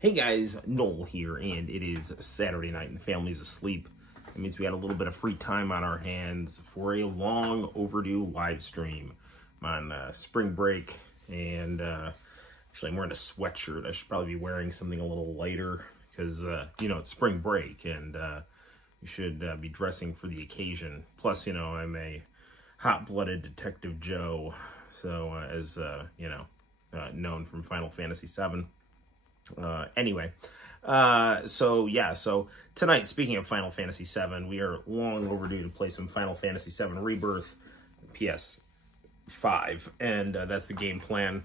Hey guys, Noel here, and it is Saturday night and the family's asleep. It means we got a little bit of free time on our hands for a long overdue live stream. I'm on spring break, and actually I'm wearing a sweatshirt. I should probably be wearing something a little lighter because, it's spring break, and you should be dressing for the occasion. Plus, I'm a hot-blooded Detective Joe, so known from Final Fantasy VII. So tonight, speaking of Final Fantasy VII, we are long overdue to play some Final Fantasy VII Rebirth PS5, and that's the game plan.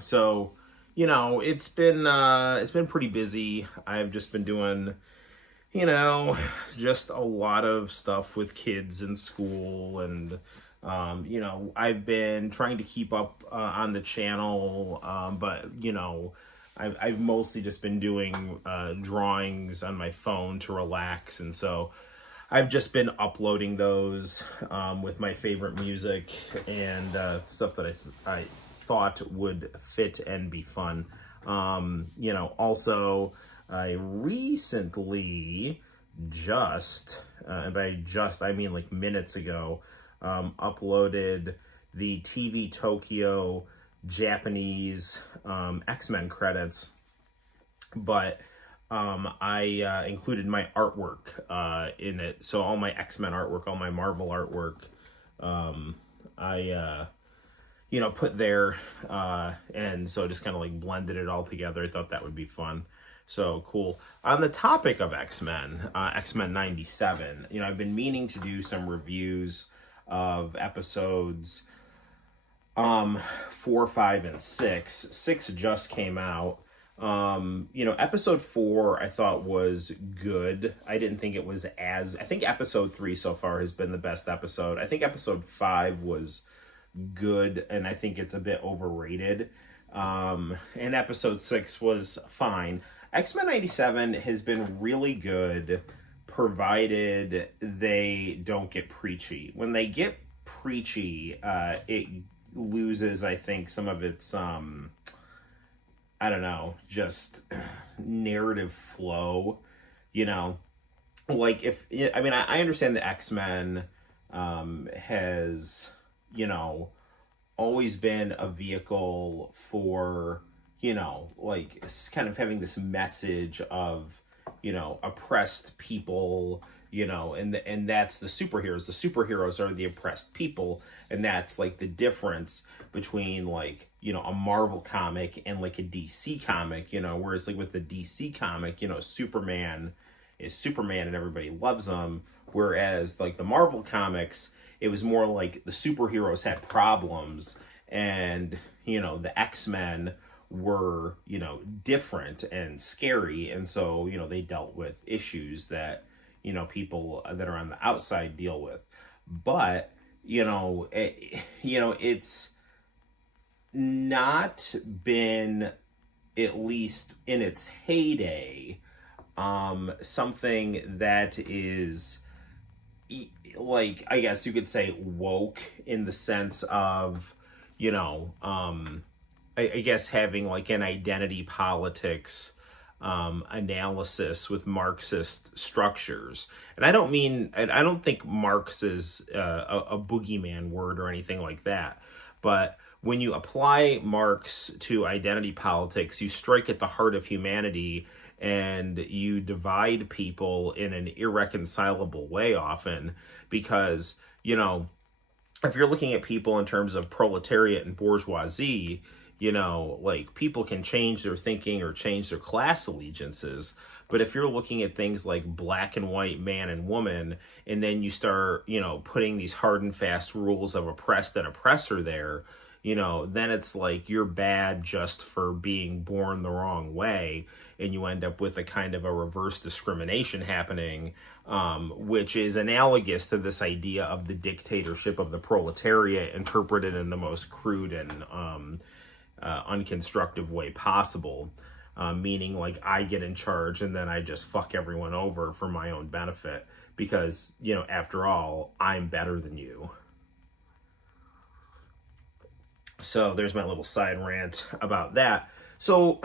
So, it's been pretty busy. I've just been doing, just a lot of stuff with kids in school, and I've been trying to keep up on the channel, but I've mostly just been doing drawings on my phone to relax, and so I've just been uploading those with my favorite music and stuff that I thought would fit and be fun. Also, I recently and by just, I mean like minutes ago, uploaded the TV Tokyo Japanese X-Men credits, but I included my artwork in it. So all my X-Men artwork, all my Marvel artwork, I put there, and so just kind of like blended it all together. I thought that would be fun. So cool. On the topic of X-Men, X-Men 97, I've been meaning to do some reviews of episodes 4, 5, and 6. 6 just came out. Episode 4 I thought was good. I didn't think it was I think episode 3 so far has been the best episode. I think episode 5 was good, and I think it's a bit overrated. And episode 6 was fine. X-Men 97 has been really good, provided they don't get preachy. When they get preachy, it loses, I think, some of its just narrative flow. Like I understand the X-Men has always been a vehicle for kind of having this message of oppressed people, and that's the superheroes. The superheroes are the oppressed people, and that's like the difference between a Marvel comic and like a DC comic, whereas like with the DC comic, Superman is Superman and everybody loves him, whereas like the Marvel comics, it was more like the superheroes had problems, and the X-Men were different and scary, and so they dealt with issues that people that are on the outside deal with. But it's not been, at least in its heyday, something that is like, I guess you could say, woke, in the sense of I guess having like an identity politics analysis with Marxist structures. And I don't think Marx is a boogeyman word or anything like that. But when you apply Marx to identity politics, you strike at the heart of humanity, and you divide people in an irreconcilable way often, because, if you're looking at people in terms of proletariat and bourgeoisie, people can change their thinking or change their class allegiances. But if you're looking at things like black and white, man and woman, and then you start, putting these hard and fast rules of oppressed and oppressor there, then it's like you're bad just for being born the wrong way, and you end up with a kind of a reverse discrimination happening, which is analogous to this idea of the dictatorship of the proletariat, interpreted in the most crude and unconstructive way possible, meaning like I get in charge and then I just fuck everyone over for my own benefit because, after all, I'm better than you. So there's my little side rant about that. So,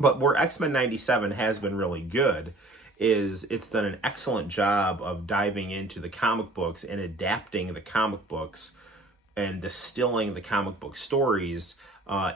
But where X-Men 97 has been really good is it's done an excellent job of diving into the comic books and adapting the comic books and distilling the comic book stories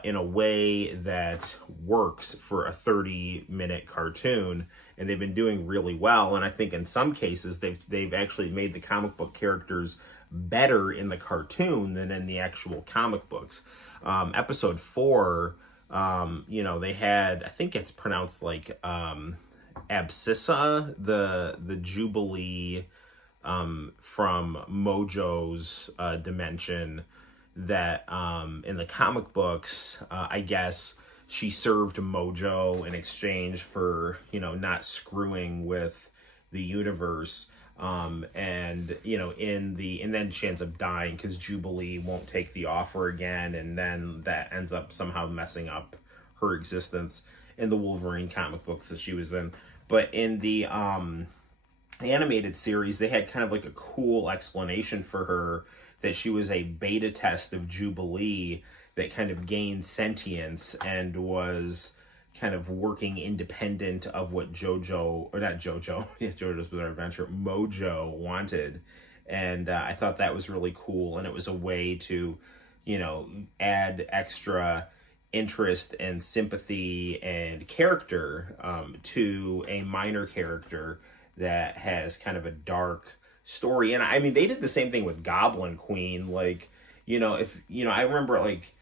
in a way that works for a 30-minute cartoon, and they've been doing really well. And I think in some cases they've actually made the comic book characters better in the cartoon than in the actual comic books. Episode 4, they had, I think it's pronounced like Abscissa, the Jubilee from Mojo's dimension, that in the comic books, I guess she served Mojo in exchange for, not screwing with the universe. And then she ends up dying because Jubilee won't take the offer again, and then that ends up somehow messing up her existence in the Wolverine comic books that she was in. But in the animated series, they had kind of like a cool explanation for her, that she was a beta test of Jubilee that kind of gained sentience and was kind of working independent of what JoJo's Bizarre Adventure, Mojo wanted. And I thought that was really cool, and it was a way to, add extra interest and sympathy and character to a minor character that has kind of a dark story. And I mean, they did the same thing with Goblin Queen. Like, I remember, like,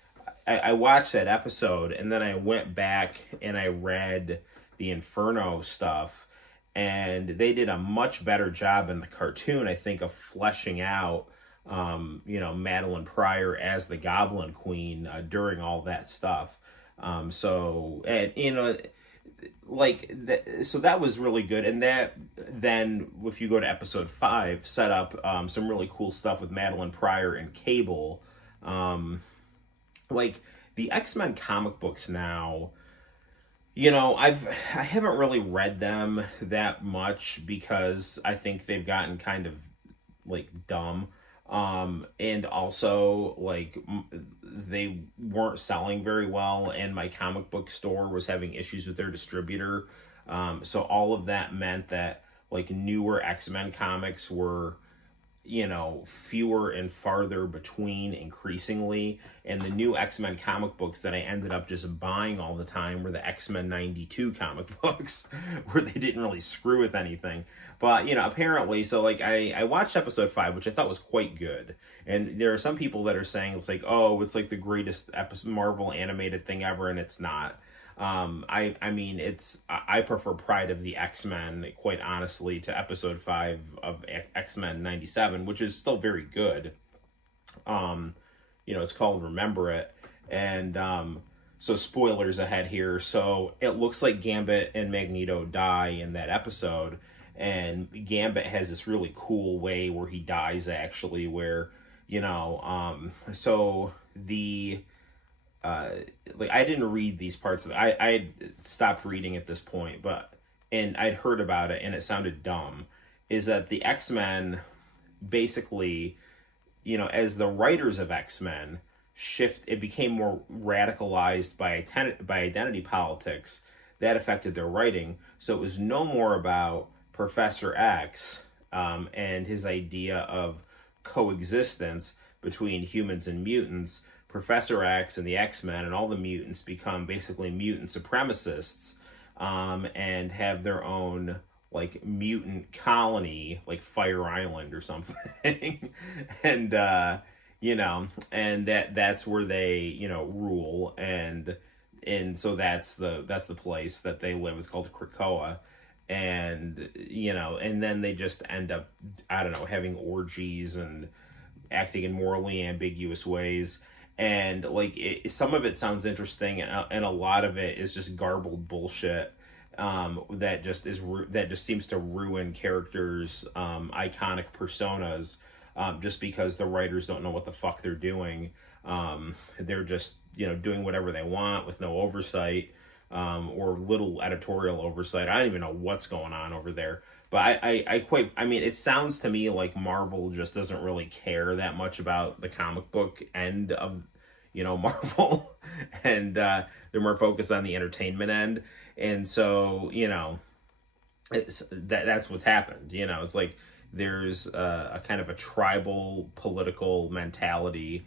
I watched that episode, and then I went back and I read the Inferno stuff, and they did a much better job in the cartoon, I think, of fleshing out, Madeline Pryor as the Goblin Queen during all that stuff. So that was really good. And that, then if you go to episode 5, set up some really cool stuff with Madeline Pryor and Cable. Like the X-Men comic books now, I haven't really read them that much because I think they've gotten kind of like dumb. And also, like, they weren't selling very well, and my comic book store was having issues with their distributor. So all of that meant that, like, newer X-Men comics were, fewer and farther between increasingly. And the new X-Men comic books that I ended up just buying all the time were the X-Men 92 comic books, where they didn't really screw with anything. But, apparently, so, like, I watched episode 5, which I thought was quite good. And there are some people that are saying it's like, oh, it's like the greatest Marvel animated thing ever, and it's not. I prefer Pride of the X-Men, quite honestly, to episode 5 of X-Men 97, which is still very good. It's called Remember It. And so spoilers ahead here. So it looks like Gambit and Magneto die in that episode. And Gambit has this really cool way where he dies, actually, where, so the... I didn't read these parts of it. I stopped reading at this point, and I'd heard about it, and it sounded dumb, is that the X-Men basically, as the writers of X-Men it became more radicalized by identity politics. That affected their writing. So it was no more about Professor X and his idea of coexistence between humans and mutants. Professor X and the X-Men and all the mutants become basically mutant supremacists, and have their own, like, mutant colony, like Fire Island or something. And and that's where they, rule, and so that's the place that they live. It's called Krakoa. And and then they just end up, I don't know, having orgies and acting in morally ambiguous ways. And, like, some of it sounds interesting, and a lot of it is just garbled bullshit that just seems to ruin characters' iconic personas, just because the writers don't know what the fuck they're doing. They're just, doing whatever they want with no oversight, or little editorial oversight. I don't even know what's going on over there. But it sounds to me like Marvel just doesn't really care that much about the comic book end of, Marvel, and they're more focused on the entertainment end. And so, that's what's happened. It's like there's a kind of a tribal political mentality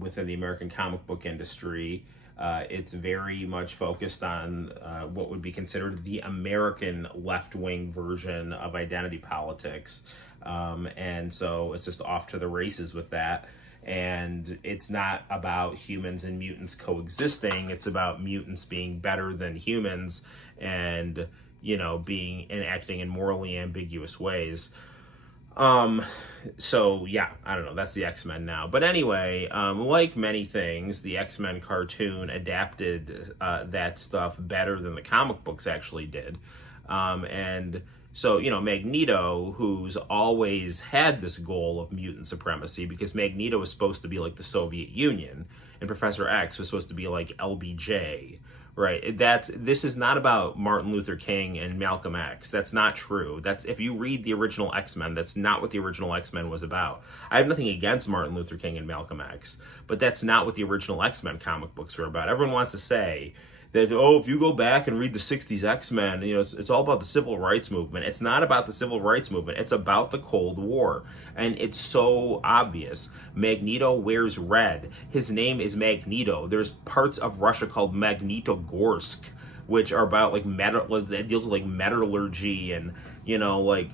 within the American comic book industry. It's very much focused on what would be considered the American left-wing version of identity politics. And so it's just off to the races with that. And it's not about humans and mutants coexisting. It's about mutants being better than humans and, being and acting in morally ambiguous ways. So yeah, I don't know, that's the X-Men now. But anyway, like many things, the X-Men cartoon adapted that stuff better than the comic books actually did. And so, Magneto, who's always had this goal of mutant supremacy, because Magneto was supposed to be like the Soviet Union, and Professor X was supposed to be like LBJ, right? This is not about Martin Luther King and Malcolm X. That's not true. If you read the original X-Men, that's not what the original X-Men was about. I have nothing against Martin Luther King and Malcolm X, but that's not what the original X-Men comic books are about. Everyone wants to say that, if you go back and read the 60s X-Men, it's all about the civil rights movement. It's not about the civil rights movement. It's about the Cold War. And it's so obvious. Magneto wears red. His name is Magneto. There's parts of Russia called Magnitogorsk, which are about like metal, that deals with like metallurgy, and like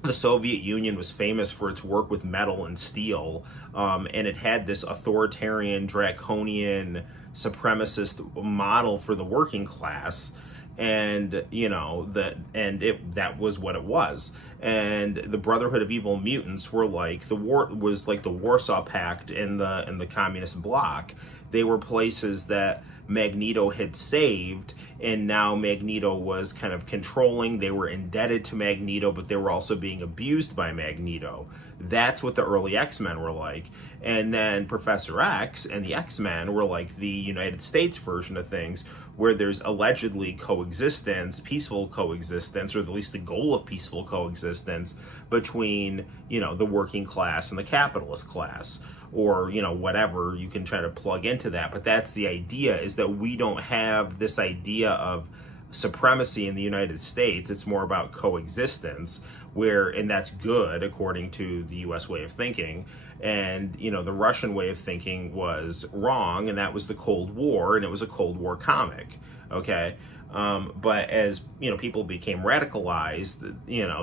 the Soviet Union was famous for its work with metal and steel, and it had this authoritarian, draconian, supremacist model for the working class, and that was what it was. And the Brotherhood of Evil Mutants were like the Warsaw Pact and the communist bloc. They were places that Magneto had saved, and now Magneto was kind of controlling. They were indebted to Magneto, but they were also being abused by Magneto. That's what the early X-Men were like. And then Professor X and the X-Men were like the United States version of things, where there's allegedly coexistence, peaceful coexistence, or at least the goal of peaceful coexistence between, the working class and the capitalist class, or, whatever you can try to plug into that. But that's the idea, is that we don't have this idea of supremacy in the United States. It's more about coexistence, and that's good according to the US way of thinking. And, the Russian way of thinking was wrong, and that was the Cold War, and it was a Cold War comic, okay? But as, people became radicalized,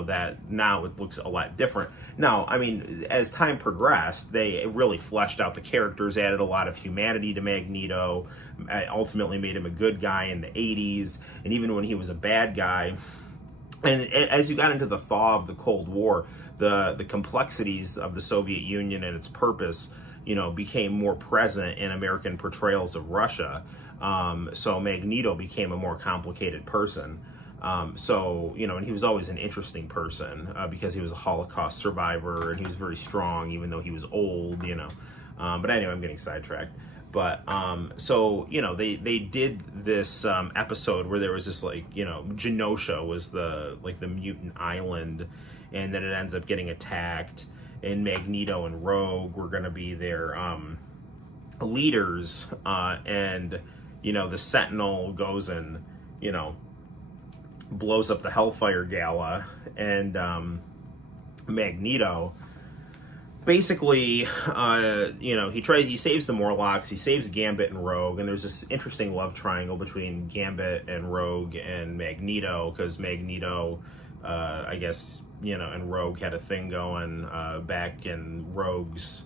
that now it looks a lot different. Now, I mean, as time progressed, they really fleshed out the characters, added a lot of humanity to Magneto, ultimately made him a good guy in the 80s, and even when he was a bad guy. And as you got into the thaw of the Cold War, the complexities of the Soviet Union and its purpose, became more present in American portrayals of Russia. So Magneto became a more complicated person. And he was always an interesting person because he was a Holocaust survivor, and he was very strong, even though he was old, But anyway, I'm getting sidetracked. But they did this episode where there was this Genosha was the mutant island, and then it ends up getting attacked, and Magneto and Rogue were going to be their leaders, and the Sentinel goes and blows up the Hellfire Gala, and Magneto basically, he saves the Morlocks, he saves Gambit and Rogue, and there's this interesting love triangle between Gambit and Rogue and Magneto, because Magneto, I guess, and Rogue had a thing going back in Rogue's,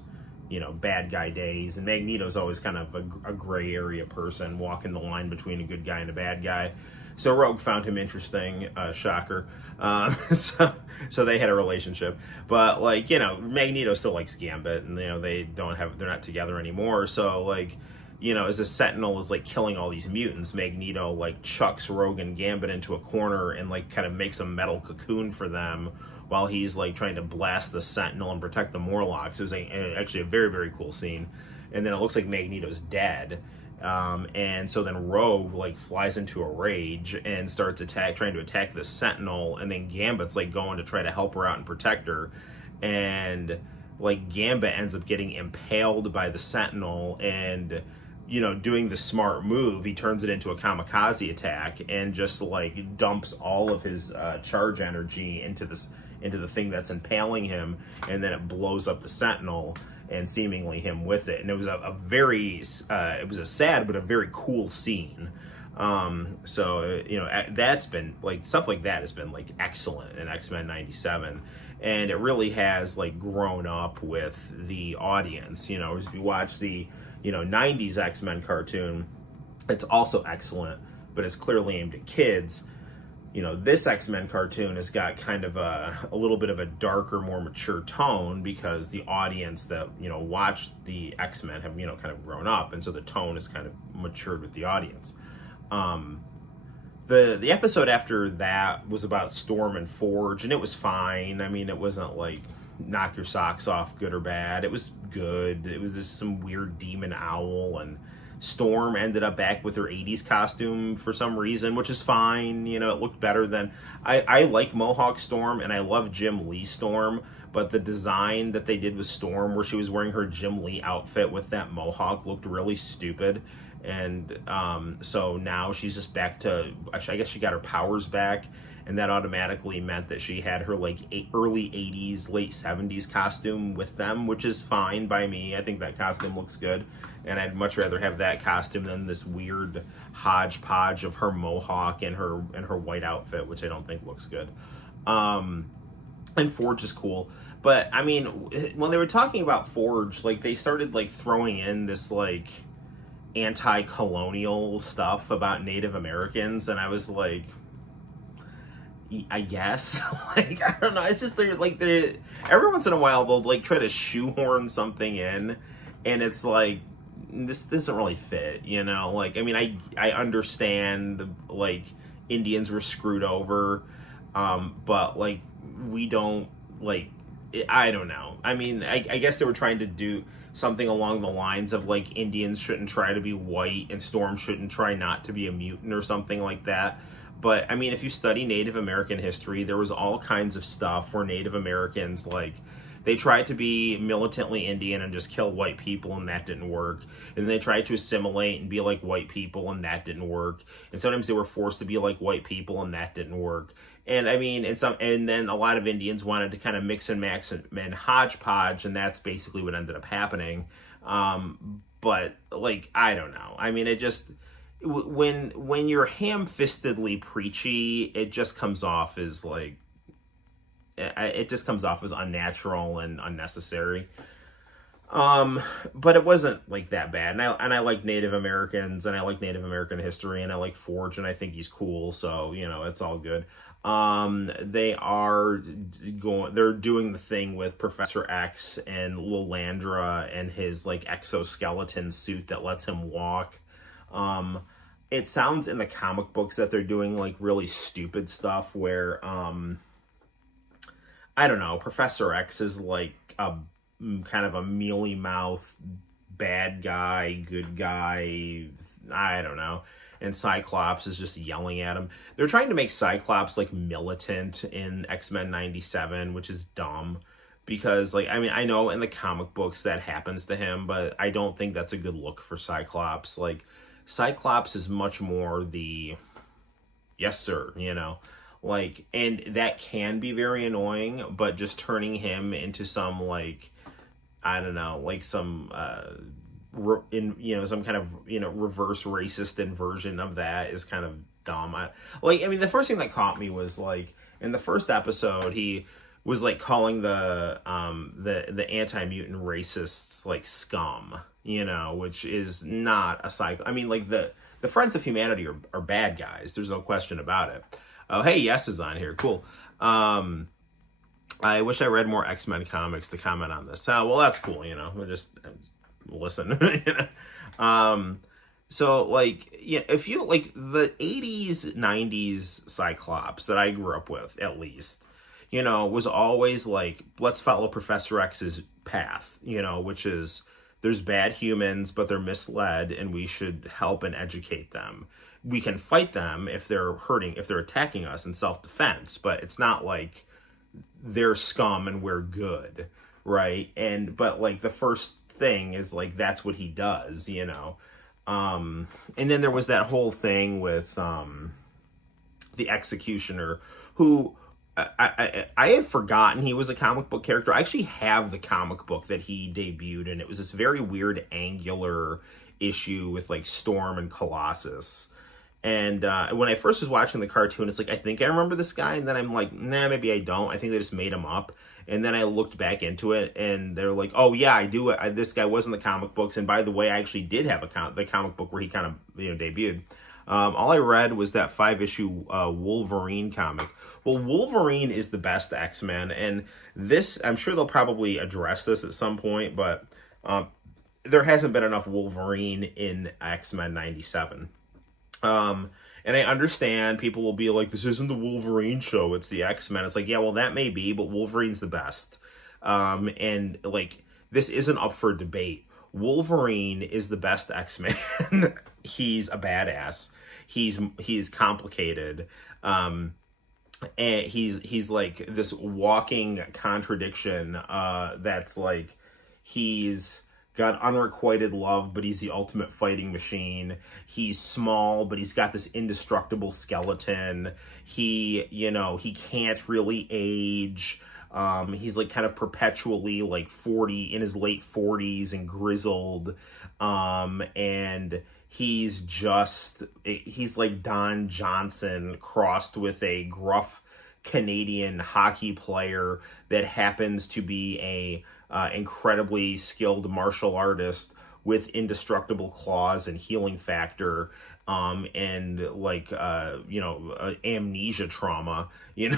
bad guy days, and Magneto's always kind of a gray area person, walking the line between a good guy and a bad guy. So Rogue found him interesting, shocker. So they had a relationship, but Magneto still likes Gambit, and they're not together anymore. So as the Sentinel is killing all these mutants, Magneto chucks Rogue and Gambit into a corner and kind of makes a metal cocoon for them while he's trying to blast the Sentinel and protect the Morlocks. It was actually a very, very cool scene. And then it looks like Magneto's dead. And so then Rogue flies into a rage and starts trying to attack the Sentinel, and then Gambit's going to try to help her out and protect her. And like Gambit ends up getting impaled by the Sentinel, and doing the smart move, he turns it into a kamikaze attack and just like dumps all of his charge energy into the thing that's impaling him, and then it blows up the Sentinel and seemingly him with it. And it was a very it was a sad but a very cool scene. So that's been like, stuff like that has been like excellent in X-Men 97, and it really has like grown up with the audience. If you watch the 90s X-Men cartoon, it's also excellent, but it's clearly aimed at kids. This X-Men cartoon has got kind of a little bit of a darker, more mature tone, because the audience that watched the X-Men have kind of grown up, and so the tone is kind of matured with the audience. The episode after that was about Storm and Forge, and it was fine. I mean, it wasn't like knock your socks off good or bad. It was good. It was just some weird demon owl, and Storm ended up back with her 80s costume for some reason, which is fine. It looked better than... I like Mohawk Storm, and I love Jim Lee Storm, but the design that they did with Storm, where she was wearing her Jim Lee outfit with that mohawk, looked really stupid. And so now she's just back to... I guess she got her powers back, and that automatically meant that she had her like early 80s, late 70s costume with them, which is fine by me. I think that costume looks good, and I'd much rather have that costume than this weird hodgepodge of her mohawk and her white outfit, which I don't think looks good. And Forge is cool, but I mean, when they were talking about Forge, like they started like throwing in this like anti-colonial stuff about Native Americans, and I was like, I guess, like, I don't know. It's just they're every once in a while they'll like try to shoehorn something in, and it's like, this doesn't really fit, Like, I mean, I understand like Indians were screwed over, but like we don't like. I don't know. I mean, I guess they were trying to do something along the lines of like Indians shouldn't try to be white and Storm shouldn't try not to be a mutant or something like that. But I mean, if you study Native American history, there was all kinds of stuff where Native Americans, like, they tried to be militantly Indian and just kill white people, and that didn't work. And they tried to assimilate and be like white people, and that didn't work. And sometimes they were forced to be like white people, and that didn't work. And I mean, and then a lot of Indians wanted to kind of mix and max and hodgepodge, and that's basically what ended up happening. But like, I don't know. I mean, it just... When you're ham-fistedly preachy, it just comes off as like, it just comes off as unnatural and unnecessary. But it wasn't like that bad. And I like Native Americans, and I like Native American history, and I like Forge, and I think he's cool. So, it's all good. They're doing the thing with Professor X and Lilandra and his like exoskeleton suit that lets him walk. It sounds in the comic books that they're doing like really stupid stuff where, I don't know, Professor X is like a kind of a mealy mouth, bad guy, good guy, I don't know. And Cyclops is just yelling at him. They're trying to make Cyclops like militant in X-Men 97, which is dumb. Because, like, I mean, I know in the comic books that happens to him, but I don't think that's a good look for Cyclops. Like, Cyclops is much more the, yes, sir, like, and that can be very annoying, but just turning him into some, like, I don't know, like some, some kind of, reverse racist inversion of that is kind of dumb. The first thing that caught me was, like, in the first episode, he was like calling the anti-mutant racists like scum, which is not a cycle. I mean, like the Friends of Humanity are bad guys. There's no question about it. Oh, hey, Yes is on here. Cool. I wish I read more X-Men comics to comment on this. Well, that's cool. We'll just listen. So like, if you like the 80s, 90s Cyclops that I grew up with, at least, was always like, let's follow Professor X's path, which is there's bad humans, but they're misled, and we should help and educate them. We can fight them if they're attacking us in self-defense, but it's not like they're scum and we're good. right? But like the first thing is like that's what he does, you know. And then there was that whole thing with the Executioner, who I had forgotten he was a comic book character. I actually have the comic book that he debuted, and it was this very weird angular issue with like Storm and Colossus. And when I first was watching the cartoon, it's like, I think I remember this guy. And then I'm like, nah, maybe I don't. I think they just made him up. And then I looked back into it, and they're like, oh, yeah, I do. This guy was in the comic books. And by the way, I actually did have the comic book where he kind of, debuted. All I read was that 5-issue Wolverine comic. Well, Wolverine is the best X-Men. And this, I'm sure they'll probably address this at some point. But there hasn't been enough Wolverine in X-Men 97. And I understand people will be like, this isn't the Wolverine show, it's the X-Men. It's like, yeah, well, that may be, but Wolverine's the best. And like, this isn't up for debate. Wolverine is the best X-Men. He's a badass. He's complicated. And he's like this walking contradiction, that's like, he's got unrequited love, but he's the ultimate fighting machine. He's small, but he's got this indestructible skeleton. He can't really age. He's like kind of perpetually like 40, in his late 40s and grizzled. And he's like Don Johnson crossed with a gruff Canadian hockey player that happens to be a incredibly skilled martial artist with indestructible claws and healing factor, and like amnesia trauma, and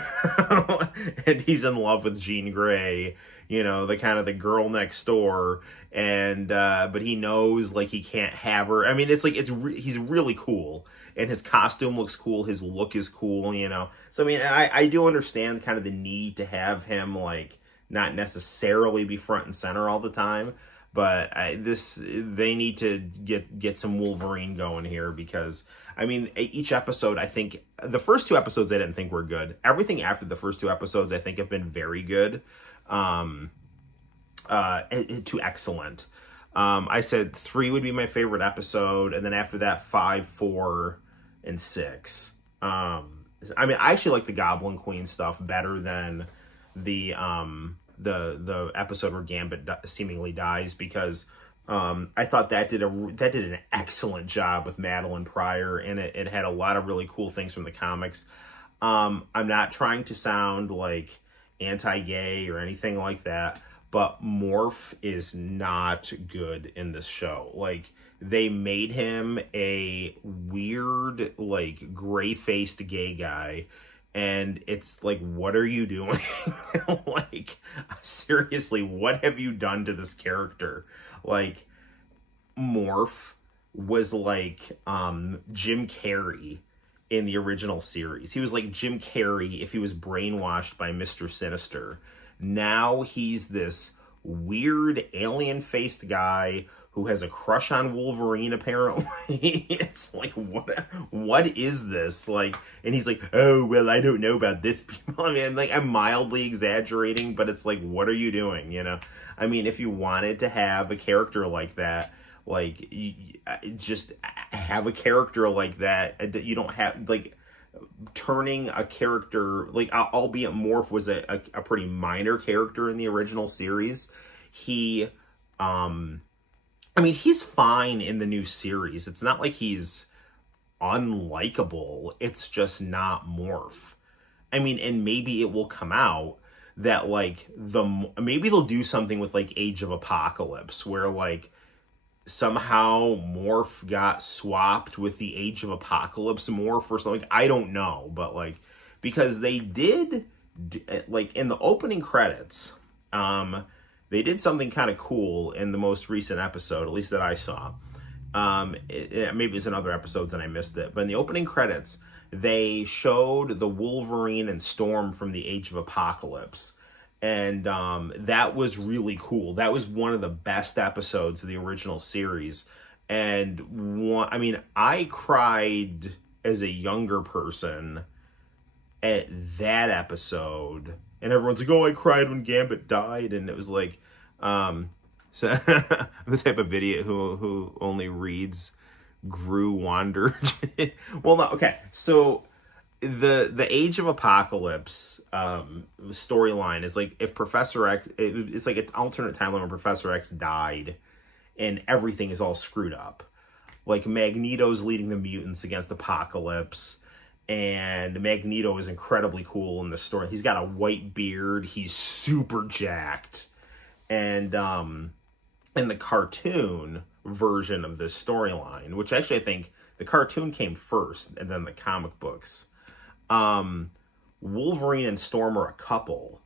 he's in love with Jean Grey, the kind of the girl next door, and but he knows like he can't have her. I mean, it's like he's really cool, and his costume looks cool, his look is cool, So I mean, I do understand kind of the need to have him like not necessarily be front and center all the time, but they need to get some Wolverine going here, because I mean, each episode, I think the first 2 episodes I didn't think were good. Everything after the first 2 episodes I think have been very good, to excellent. I said 3 would be my favorite episode, and then after that 5, 4, and 6. I mean, I actually like the Goblin Queen stuff better than the episode where Gambit seemingly dies, because I thought that did an excellent job with Madeline Pryor, and it had a lot of really cool things from the comics. I'm not trying to sound like anti-gay or anything like that, but Morph is not good in this show. Like, they made him a weird, like, gray-faced gay guy, and it's like, what are you doing? Like, seriously, what have you done to this character? Like, Morph was like Jim Carrey in the original series. He was like Jim Carrey if he was brainwashed by Mr. Sinister. Now he's this weird alien-faced guy who has a crush on Wolverine, apparently. It's like, what is this? Like, and he's like, oh, well, I don't know about this people. I mean, like, I'm mildly exaggerating, but it's like, what are you doing, I mean, if you wanted to have a character like that, like, just have a character like that. You don't have, like, turning a character, like, albeit Morph was a pretty minor character in the original series. I mean, he's fine in the new series. It's not like he's unlikable. It's just not Morph. I mean, and maybe it will come out that, like, maybe they'll do something with, like, Age of Apocalypse, where, like, somehow Morph got swapped with the Age of Apocalypse Morph or something. I don't know, but, like, because they did, like, in the opening credits, they did something kind of cool in the most recent episode, at least that I saw. Maybe it's in other episodes and I missed it. But in the opening credits, they showed the Wolverine and Storm from the Age of Apocalypse. And that was really cool. That was one of the best episodes of the original series. And I mean, I cried as a younger person at that episode, and everyone's like, "Oh, I cried when Gambit died," and it was like, so the type of idiot who only reads Gru wandered. Well, no, okay, so the Age of Apocalypse storyline is like if Professor X, it's like an alternate timeline where Professor X died, and everything is all screwed up. Like Magneto's leading the mutants against Apocalypse, and Magneto is incredibly cool in the story. He's got a white beard. He's super jacked, and in the cartoon version of this storyline, which actually I think the cartoon came first, and then the comic books. Wolverine and Storm are a couple,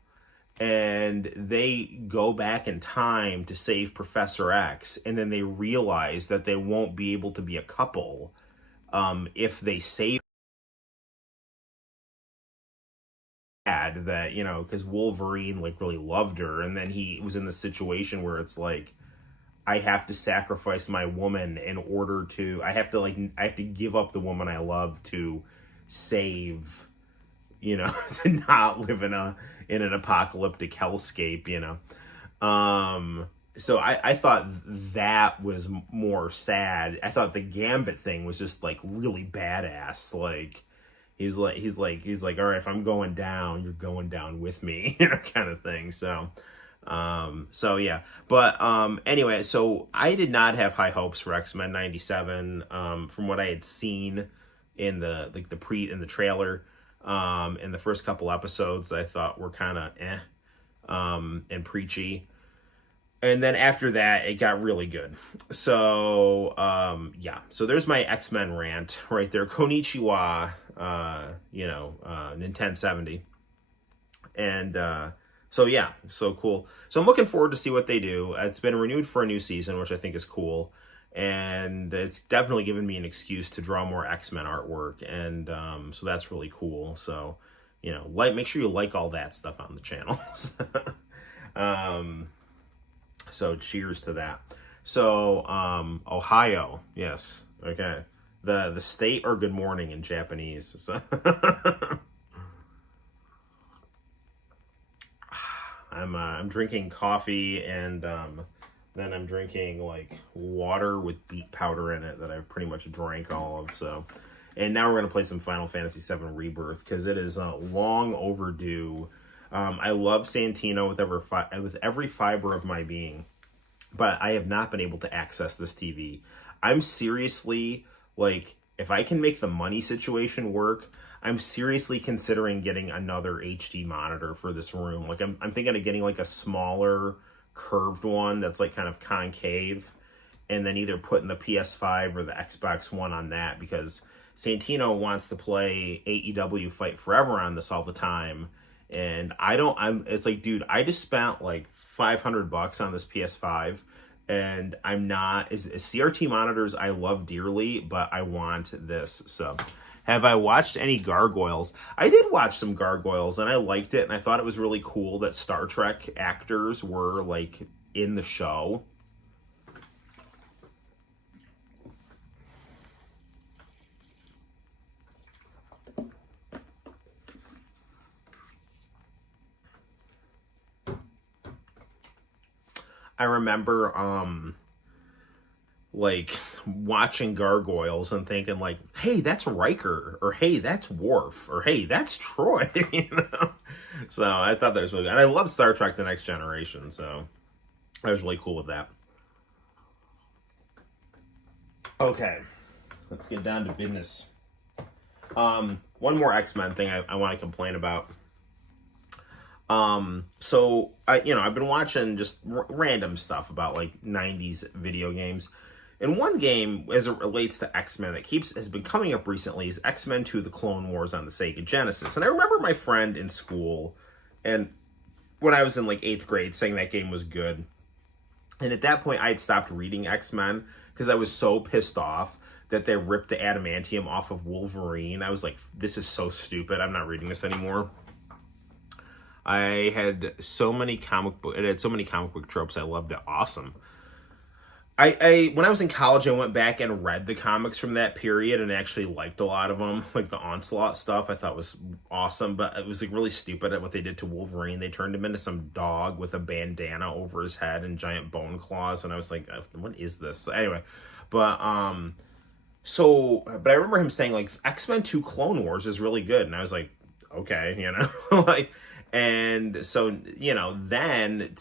and they go back in time to save Professor X, and then they realize that they won't be able to be a couple if they save that, you know, because Wolverine like really loved her, and then he was in the situation where it's like, I have to sacrifice my woman in order to, I have to give up the woman I love to save, you know, to not live in an apocalyptic hellscape, you know. So I thought that was more sad. I thought the Gambit thing was just like really badass. Like he's like, all right, if I'm going down, you're going down with me, you know, kind of thing. So yeah, but anyway, so I did not have high hopes for X-Men 97 from what I had seen in the trailer. In the first couple episodes, I thought were kind of and preachy. And then after that, it got really good. So, yeah. So there's my X-Men rant right there. Konnichiwa, Nintendo 70. And so, yeah, so cool. So I'm looking forward to see what they do. It's been renewed for a new season, which I think is cool. And it's definitely given me an excuse to draw more X-Men artwork. And so that's really cool. So, you know, make sure you like all that stuff on the channels. So cheers to that. So, Ohio, yes, okay. The state or good morning in Japanese. So I'm drinking coffee, and then I'm drinking like water with beet powder in it that I've pretty much drank all of. So, and now we're gonna play some Final Fantasy VII Rebirth because it is long overdue. I love Santino with every fiber of my being, but I have not been able to access this TV. I'm seriously, like, if I can make the money situation work, I'm seriously considering getting another HD monitor for this room. Like, I'm thinking of getting like a smaller curved one that's like kind of concave, and then either putting the PS5 or the Xbox One on that, because Santino wants to play AEW Fight Forever on this all the time. And it's like, dude, I just spent like $500 on this PS5, and I'm not, CRT monitors I love dearly, but I want this. So have I watched any Gargoyles? I did watch some Gargoyles, and I liked it, and I thought it was really cool that Star Trek actors were like in the show. I remember, like, watching Gargoyles and thinking, like, hey, that's Riker, or hey, that's Worf, or hey, that's Troy, you know? So I thought that was really good. And I love Star Trek The Next Generation, so I was really cool with that. Okay, let's get down to business. One more X-Men thing I want to complain about. So I've been watching just random stuff about like 90s video games. And one game, as it relates to X-Men, that has been coming up recently is X-Men 2: The Clone Wars on the Sega Genesis. And I remember my friend in school, and when I was in like 8th grade, saying that game was good. And at that point, I had stopped reading X-Men because I was so pissed off that they ripped the adamantium off of Wolverine. I was like, this is so stupid. I'm not reading this anymore. It had so many comic book tropes. I loved it. Awesome. when I was in college, I went back and read the comics from that period and actually liked a lot of them. Like the Onslaught stuff, I thought was awesome, but it was like really stupid at what they did to Wolverine. They turned him into some dog with a bandana over his head and giant bone claws, and I was like, what is this? So anyway, but but I remember him saying like X-Men 2 Clone Wars is really good, and I was like, okay, you know, like, and so then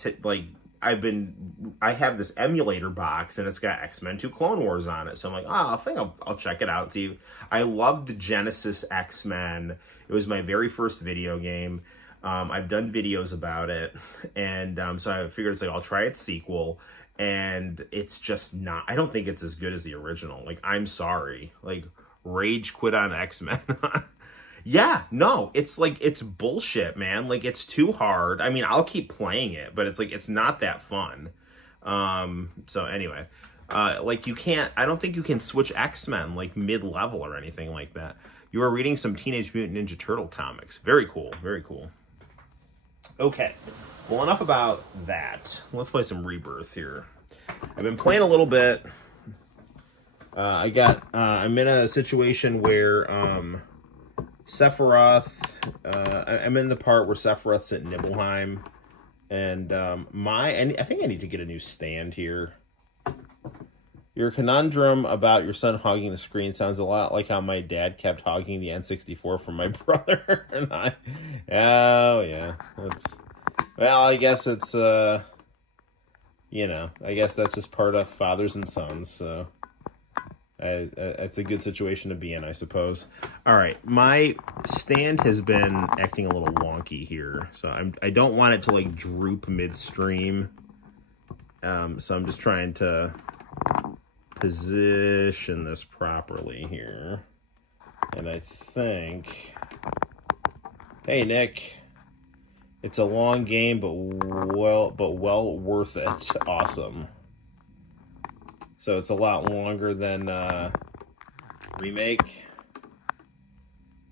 I have this emulator box and it's got X-Men 2 Clone Wars on it. So I'm like, I think I'll check it out. See, I loved the Genesis X-Men. It was my very first video game. I've done videos about it. And so I figured it's like, I'll try its sequel. And it's just not, I don't think it's as good as the original. Like, I'm sorry. Like, rage quit on X-Men. Yeah, no, it's like, it's bullshit, man. Like, it's too hard. I mean, I'll keep playing it, but it's like, it's not that fun. So anyway, like I don't think you can switch X-Men like mid-level or anything like that. You are reading some Teenage Mutant Ninja Turtle comics. Very cool, very cool. Okay, well, enough about that. Let's play some Rebirth here. I've been playing a little bit. I'm in a situation where, Sephiroth, I'm in the part where Sephiroth's at Nibelheim, and I think I need to get a new stand here. Your conundrum about your son hogging the screen sounds a lot like how my dad kept hogging the N64 from my brother and I. Oh, yeah. Well, I guess it's, I guess that's just part of fathers and sons, so it's a good situation to be in, I suppose. All right, my stand has been acting a little wonky here, so I don't want it to like droop midstream. So I'm just trying to position this properly here, and I think, hey Nick, it's a long game, but well worth it. Awesome. So it's a lot longer than Remake.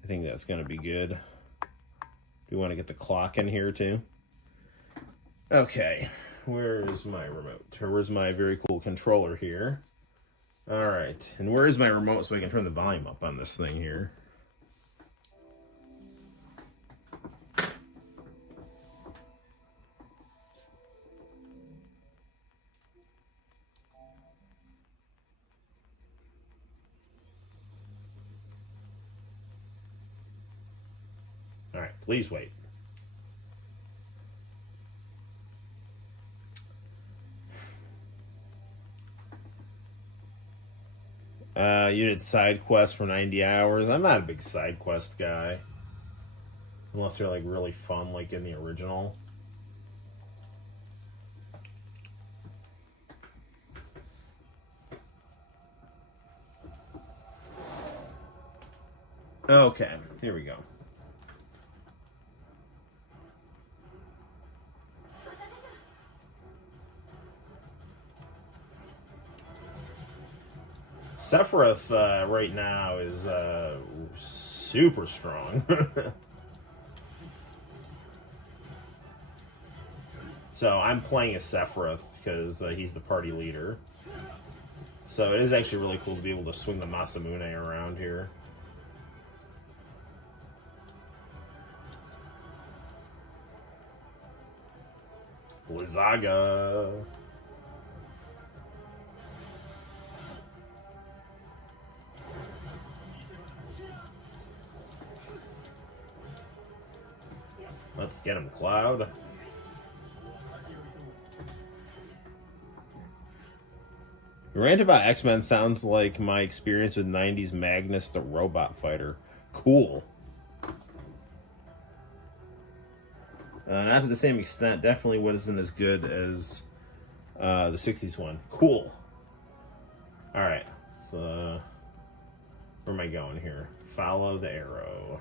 I think that's going to be good. We want to get the clock in here too. Okay, where is my remote? Or where's my very cool controller here? All right, and where is my remote so I can turn the volume up on this thing here? All right, please wait. You did side quests for 90 hours. I'm not a big side quest guy. Unless they're like really fun, like in the original. Okay, here we go. Sephiroth right now is super strong. So I'm playing as Sephiroth because he's the party leader. So it is actually really cool to be able to swing the Masamune around here. Blizzaga. Let's get him, Cloud. Your rant about X-Men sounds like my experience with 90s Magnus the Robot Fighter. Cool. Not to the same extent. Definitely wasn't as good as the 60s one. Cool. Alright. So, where am I going here? Follow the arrow.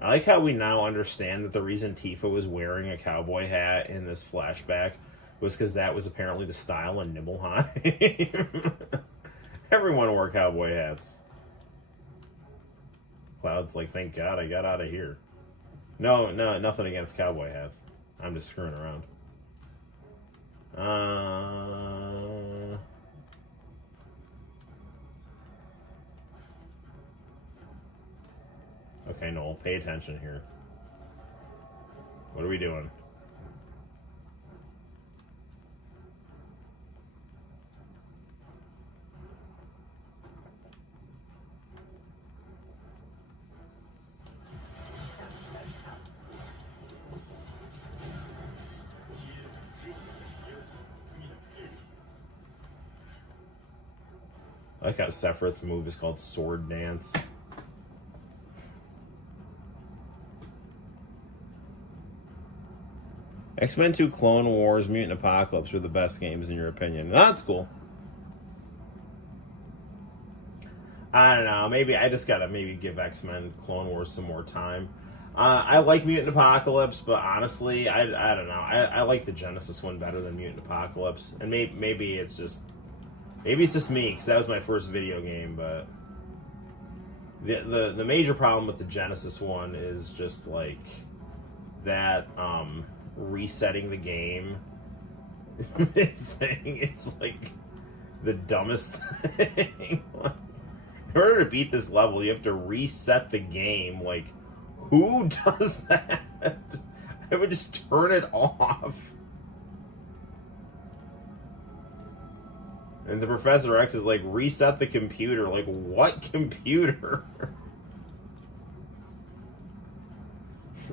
I like how we now understand that the reason Tifa was wearing a cowboy hat in this flashback was because that was apparently the style in Nibelheim. Everyone wore cowboy hats. Cloud's like, thank God I got out of here. No, nothing against cowboy hats. I'm just screwing around. Okay, Noel, pay attention here. What are we doing? I like how Sephiroth's move is called Sword Dance. X-Men 2 Clone Wars, Mutant Apocalypse were the best games in your opinion. That's cool. I don't know. Maybe I just gotta give X-Men Clone Wars some more time. I like Mutant Apocalypse, but honestly, I don't know. I like the Genesis one better than Mutant Apocalypse, and maybe it's just me because that was my first video game. But the major problem with the Genesis one is just like that resetting the game thing. It's like the dumbest thing. In order to beat this level, you have to reset the game. Like, who does that? I would just turn it off. And the Professor X is like, reset the computer. Like, what computer?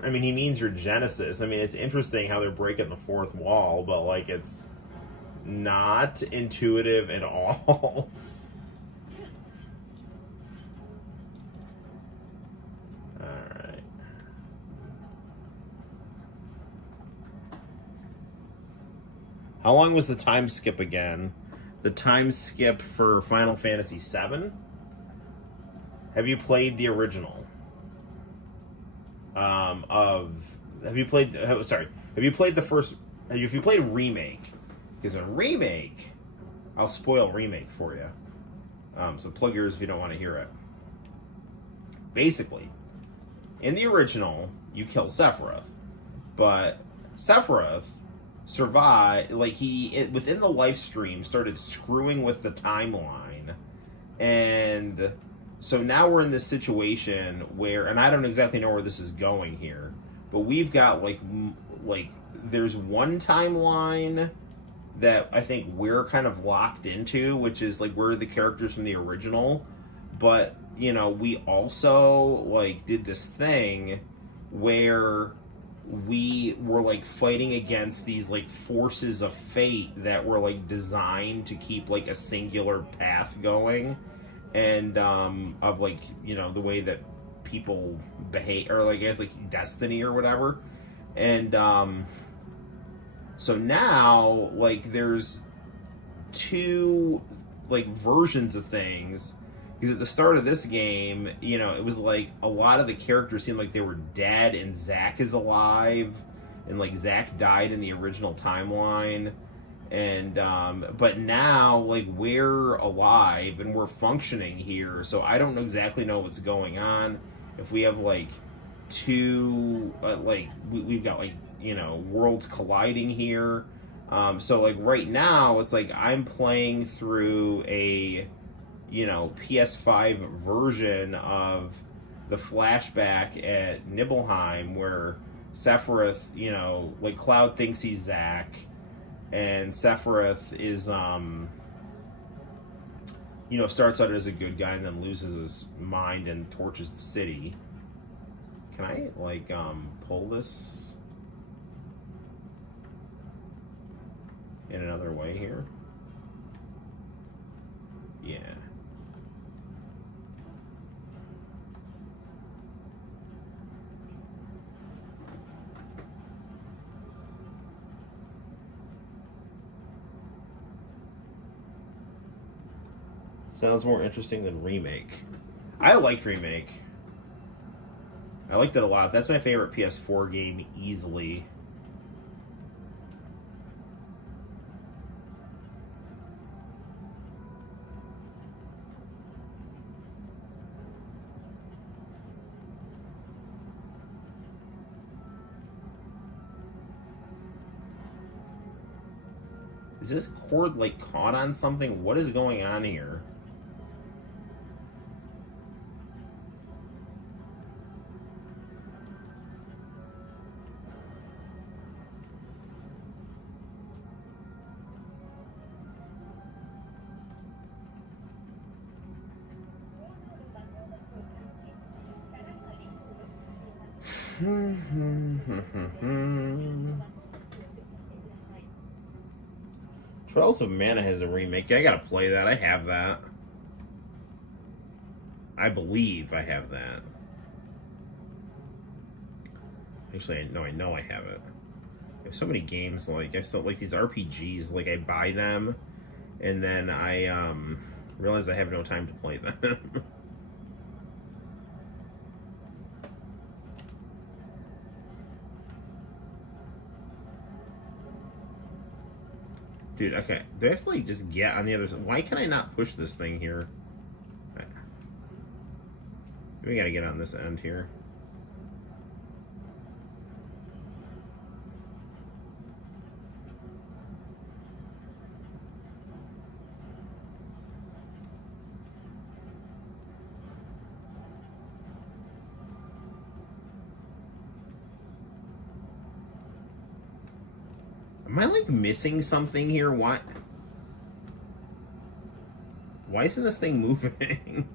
I mean, he means your Genesis. I mean, it's interesting how they're breaking the fourth wall, but, like, it's not intuitive at all. Alright. How long was the time skip again? The time skip for Final Fantasy VII? Have you played the original? Have you played the first, if you played Remake, because in Remake, I'll spoil Remake for you, so plug yours if you don't want to hear it. Basically, in the original, you kill Sephiroth, but Sephiroth survived, like within the live stream, started screwing with the timeline, and so now we're in this situation where, and I don't exactly know where this is going here, but we've got like there's one timeline that I think we're kind of locked into, which is like we're the characters from the original, but you know, we also like did this thing where we were like fighting against these like forces of fate that were like designed to keep like a singular path going, and of like, you know, the way that people behave, or like as like destiny or whatever. And so now like there's two like versions of things, because at the start of this game, you know, it was like a lot of the characters seemed like they were dead and Zack is alive, and like Zack died in the original timeline, and but now like we're alive and we're functioning here, so I don't exactly know what's going on. If we have like two like we've got like, you know, worlds colliding here, so like right now it's like I'm playing through a, you know, PS5 version of the flashback at Nibelheim where Sephiroth, you know, like Cloud thinks he's Zack, and Sephiroth is you know, starts out as a good guy and then loses his mind and torches the city. Can I like pull this in another way here? Yeah. Sounds more interesting than Remake. I liked Remake. I liked it a lot. That's my favorite PS4 game easily. Is this cord like caught on something? What is going on here? Trials of Mana has a remake. I gotta play that. I have that. I believe I have that. Actually, no, I know I have it. I have so many games, like, I still like these RPGs, like, I buy them, and then I, realize I have no time to play them. Dude, okay. Do I have to, like, just get on the other side? Why can I not push this thing here? We gotta get on this end here. Am I, like, missing something here? What? Why isn't this thing moving?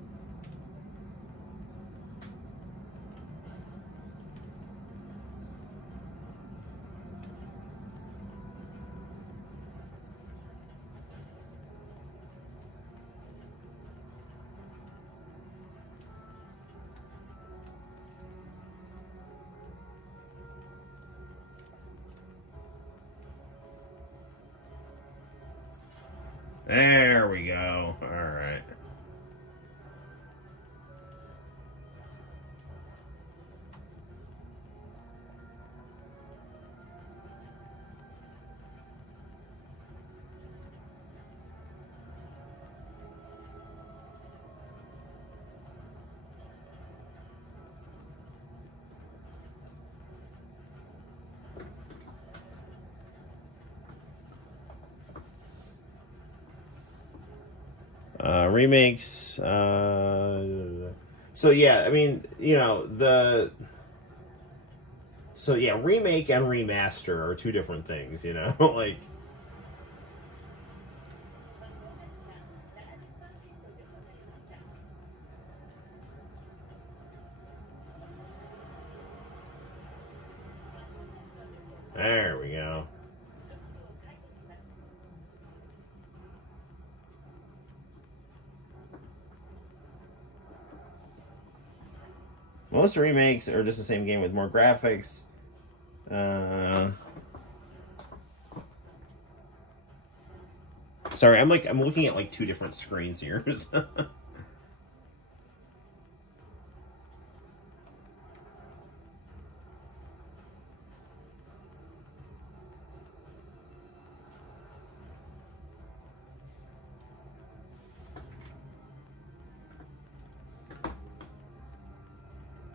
There we go. All right. Remakes. So yeah, I mean, you know, so yeah, remake and remaster are two different things, you know, like. There we go. Most remakes are just the same game with more graphics. Sorry, I'm looking at like two different screens here.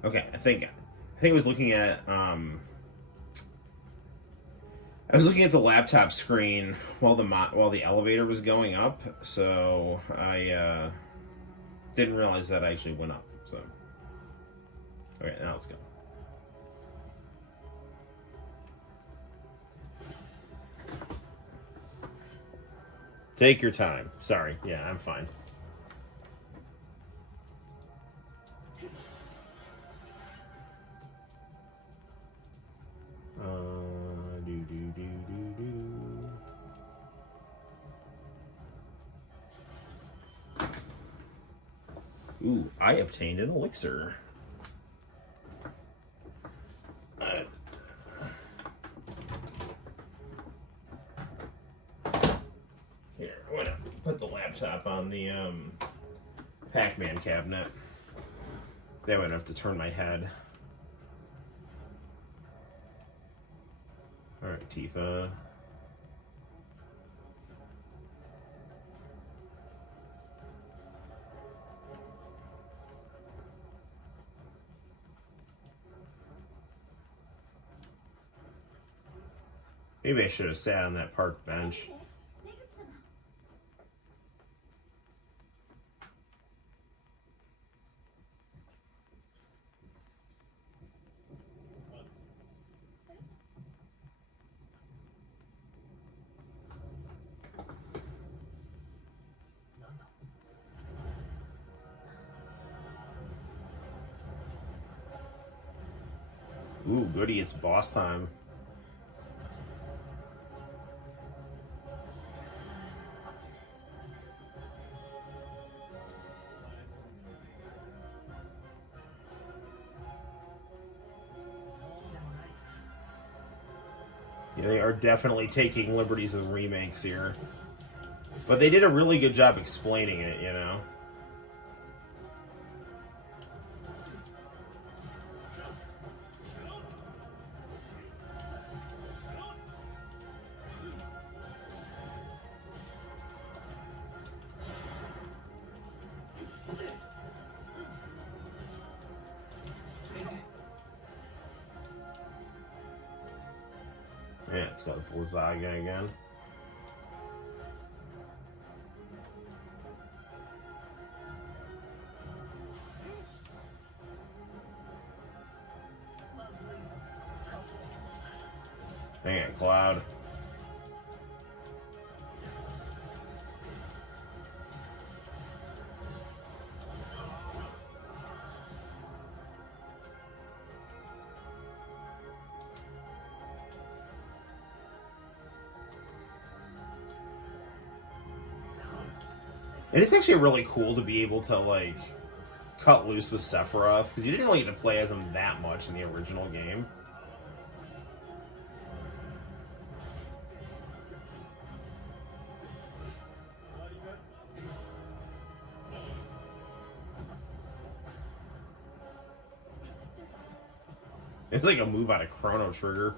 Okay, I think I was looking at I was looking at the laptop screen while the elevator was going up, so I didn't realize that I actually went up. So, okay, now let's go. Take your time. Sorry. Yeah, I'm fine. Ooh, I obtained an elixir. Here, I'm gonna put the laptop on the Pac-Man cabinet. That way I don't have to turn my head. Alright, Tifa. Maybe I should have sat on that park bench. Ooh, goody, it's boss time. Yeah, they are definitely taking liberties with remakes here. But they did a really good job explaining it, you know? Yeah, it's got Blizzaga again. Dang it, Cloud. And it's actually really cool to be able to, like, cut loose with Sephiroth, because you didn't really get to play as him that much in the original game. It's like a move out of Chrono Trigger.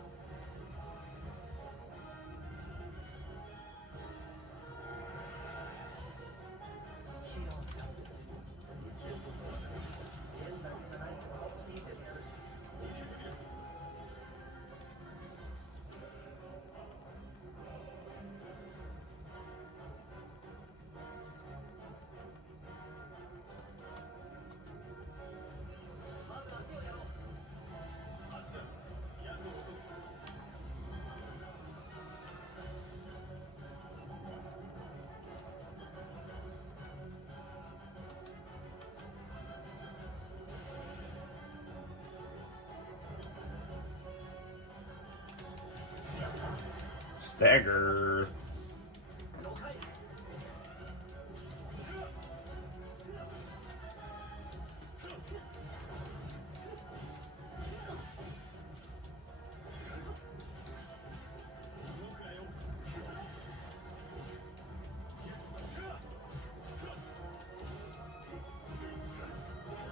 Stagger.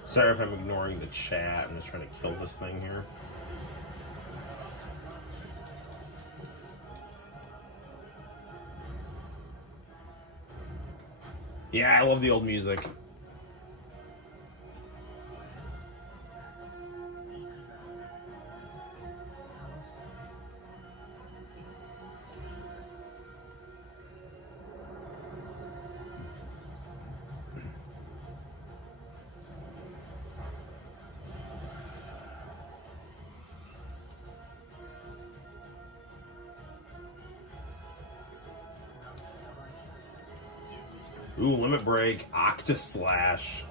Sorry if I'm ignoring the chat. I'm just trying to kill this thing here. Yeah, I love the old music. Ooh, Limit Break, Octa Slash.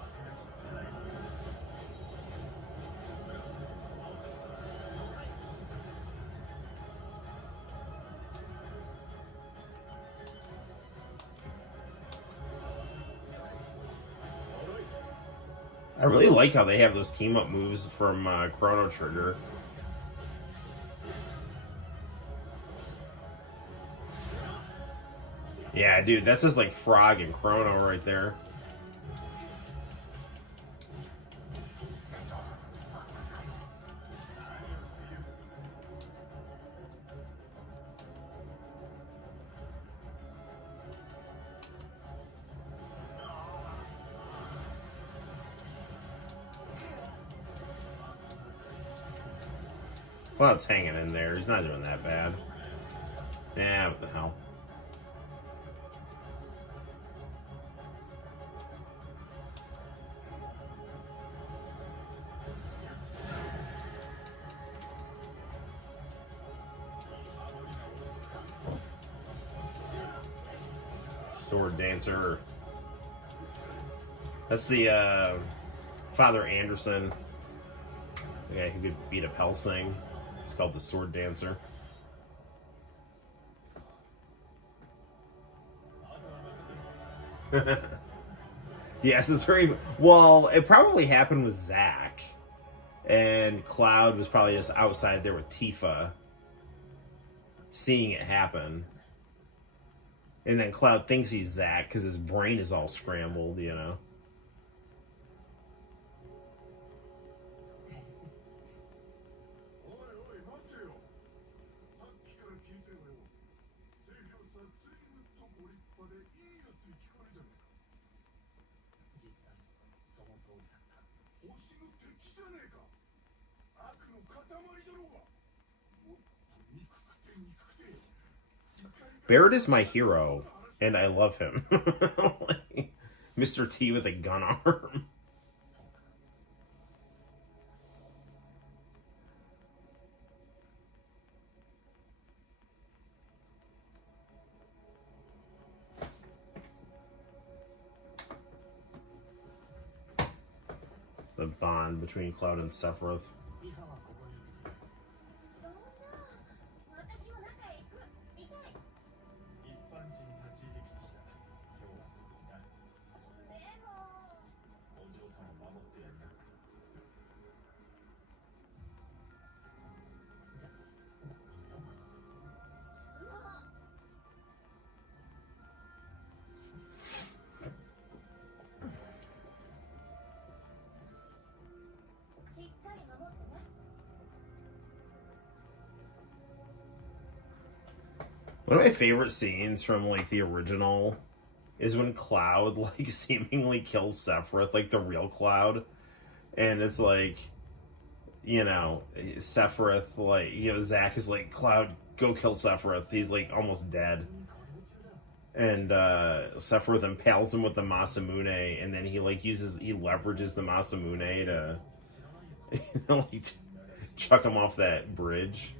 I really like how they have those team-up moves from Chrono Trigger. Yeah, dude, that's just like Frog and Chrono right there. Cloud's hanging in there. He's not doing that bad. Yeah, what the hell. Sword Dancer. That's the Father Anderson. The guy who could beat up Helsing. It's called the Sword Dancer. Yes, it's very well. It probably happened with Zack, and Cloud was probably just outside there with Tifa, seeing it happen. And then Cloud thinks he's Zack because his brain is all scrambled, you know. Barrett is my hero, and I love him. Like, Mr. T with a gun arm. The bond between Cloud and Sephiroth. One of my favorite scenes from like the original is when Cloud like seemingly kills Sephiroth, like the real Cloud, and it's like, you know, Sephiroth, like, you know, Zack is like, Cloud, go kill Sephiroth. He's like almost dead, and Sephiroth impales him with the Masamune, and then he leverages the Masamune to, you know, like chuck him off that bridge.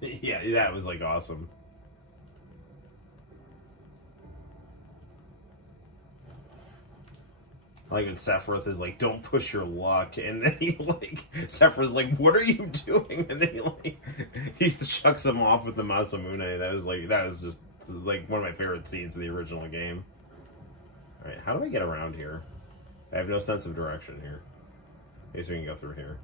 Yeah, that was like awesome. Like when Sephiroth is like, "Don't push your luck," and then Sephiroth's like, "What are you doing?" And then he chucks him off with the Masamune. That was just like one of my favorite scenes of the original game. All right, how do I get around here? I have no sense of direction here. I guess we can go through here.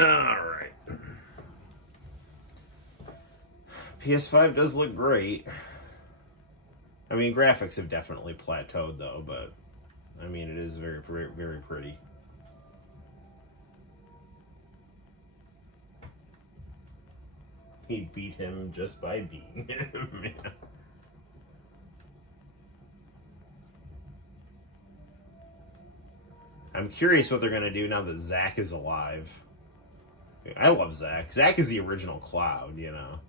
Alright. PS5 does look great. I mean, graphics have definitely plateaued, though, but I mean, it is very, very, very pretty. He beat him just by beating him. Yeah. I'm curious what they're going to do now that Zack is alive. I love Zack. Zack is the original Cloud, you know.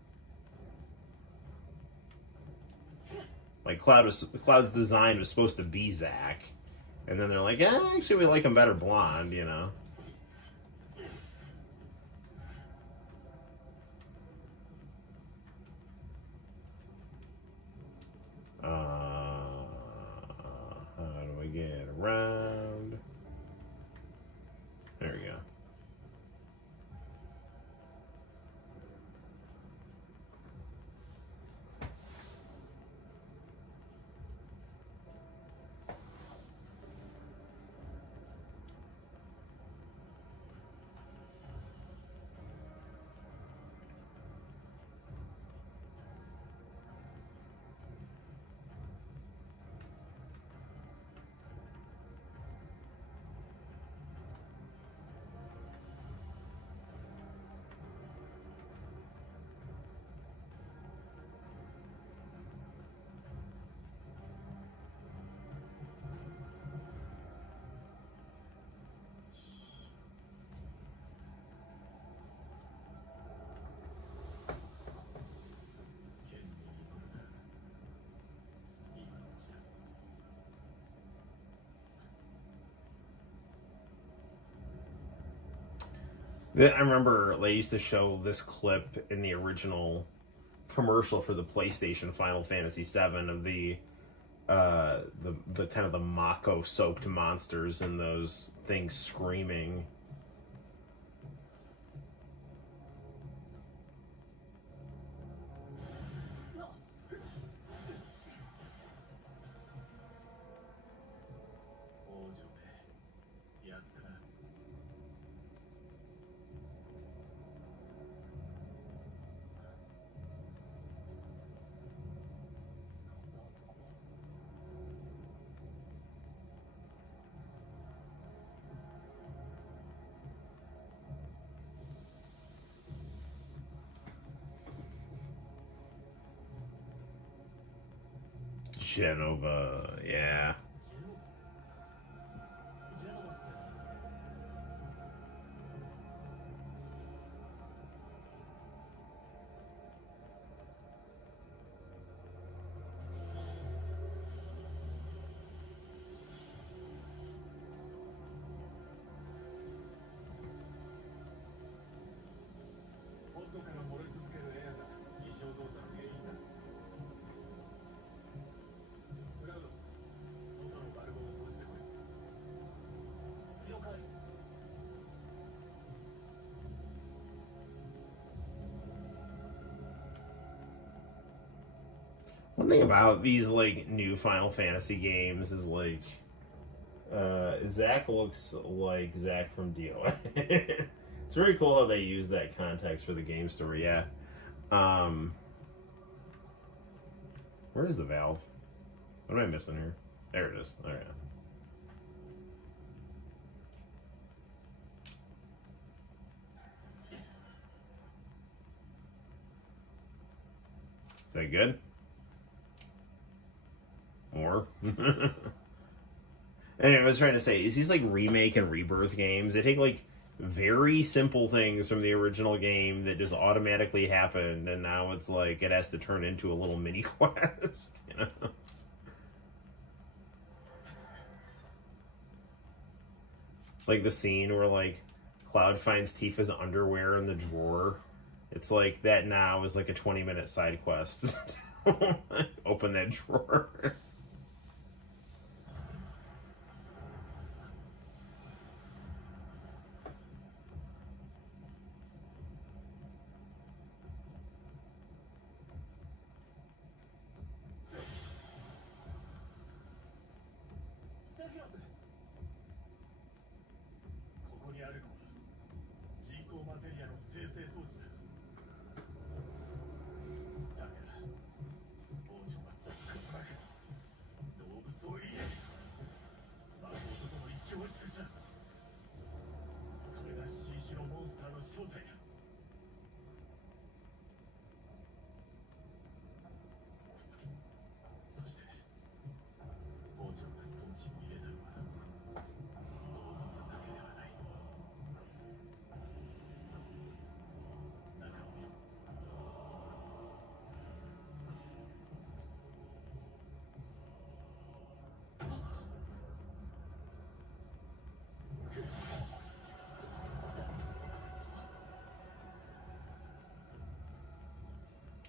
Like, Cloud's design was supposed to be Zack. And then they're like, actually, we like him better blonde, you know. How do I get around? There we go. I remember they used to show this clip in the original commercial for the PlayStation Final Fantasy VII of the kind of the Mako soaked monsters and those things screaming. Genova, yeah. One thing about these like new Final Fantasy games is like Zack looks like Zack from DOA. It's very cool how they use that context for the game story. Yeah. Where is the valve? What am I missing here? There it is. All right. Is that good? More? And I was trying to say, is these like remake and rebirth games? They take like very simple things from the original game that just automatically happened, and now it's like it has to turn into a little mini quest, you know? It's like the scene where like Cloud finds Tifa's underwear in the drawer. It's like that now is like a 20-minute side quest. Open that drawer.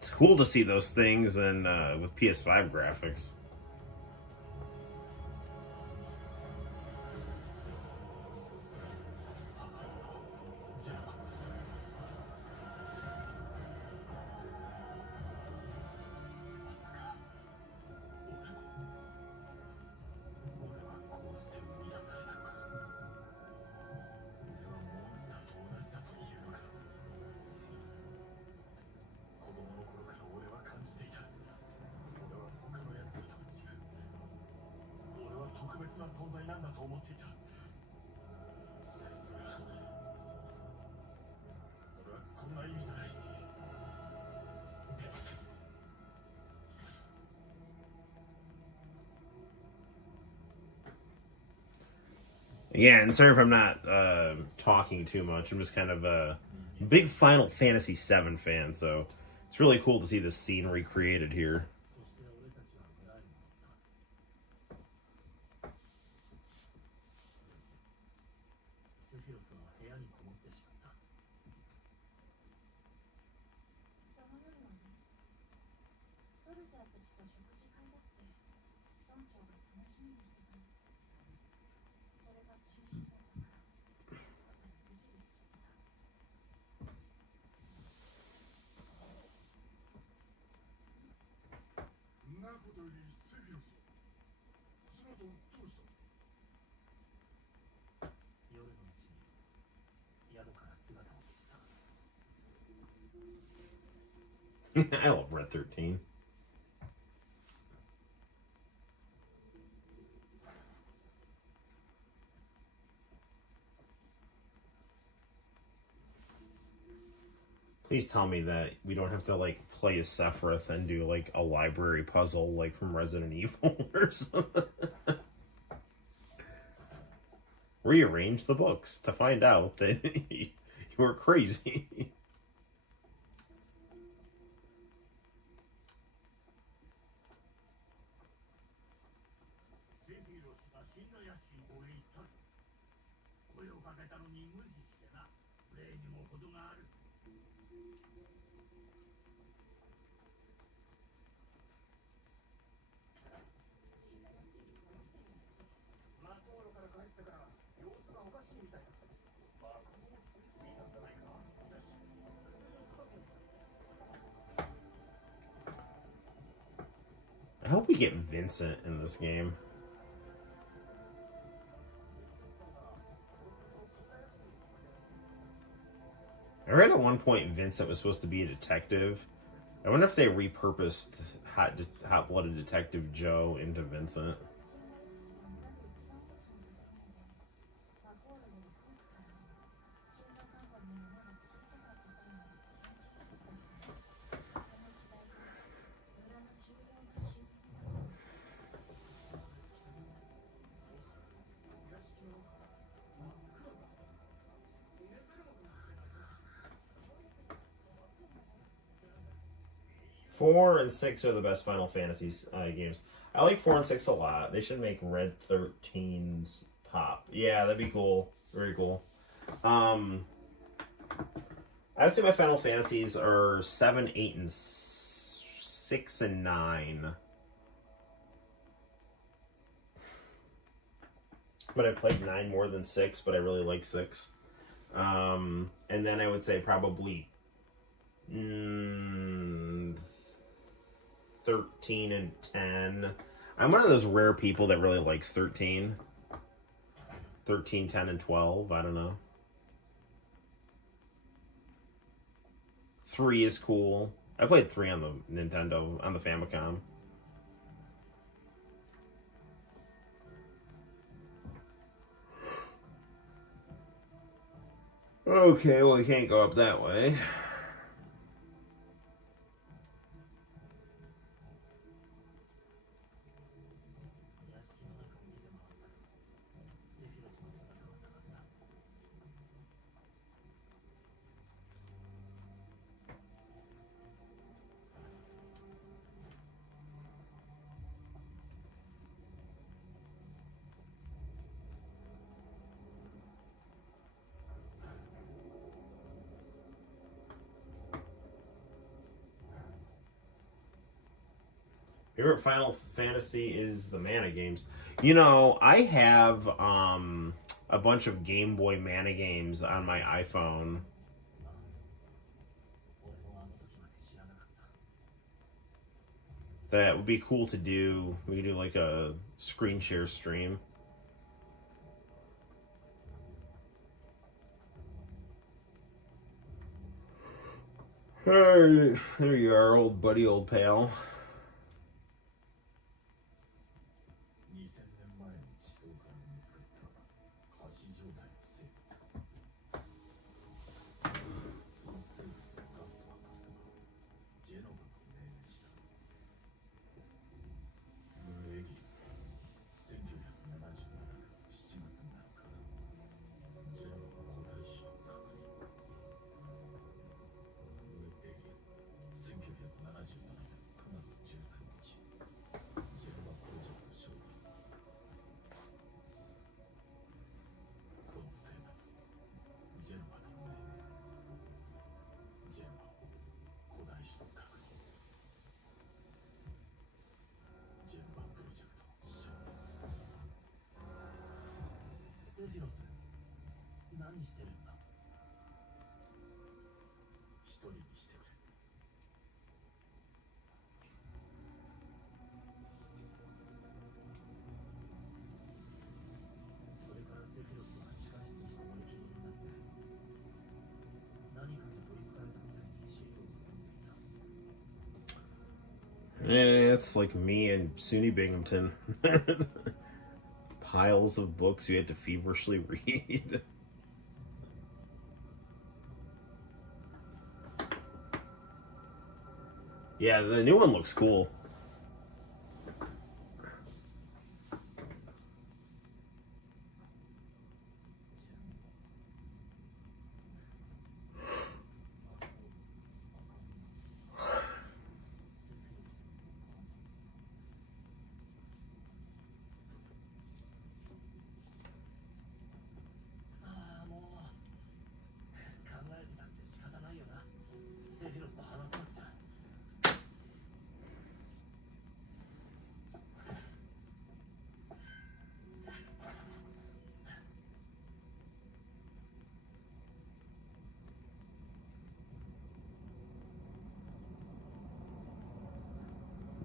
It's cool to see those things and with PS5 graphics. Yeah, and sorry if I'm not talking too much. I'm just kind of a big Final Fantasy VII fan, so it's really cool to see this scene recreated here. I love Red 13. Please tell me that we don't have to like play as Sephiroth and do like a library puzzle like from Resident Evil or something. Rearrange the books to find out that you were crazy. I hope we get Vincent in this game. I read at one point Vincent was supposed to be a detective. I wonder if they repurposed Hot-Blooded Detective Joe into Vincent. Four and 6 are the best Final Fantasy games. I like 4 and 6 a lot. They should make Red 13's pop. Yeah, that'd be cool. Very cool. I would say my Final Fantasies are 7, 8, and 6 and 9. But I played 9 more than 6, but I really like 6. And then I would say probably 13 and 10. I'm one of those rare people that really likes 13. 13, 10, and 12. I don't know. 3 is cool. I played 3 on the Nintendo, on the Famicom. Okay, well, we can't go up that way. Favorite Final Fantasy is the Mana games. You know, I have a bunch of Game Boy Mana games on my iPhone. That would be cool to do. We could do like a screen share stream. Hey, there you are, old buddy, old pal. It's like me and SUNY Binghamton. Piles of books you had to feverishly read. Yeah, the new one looks cool.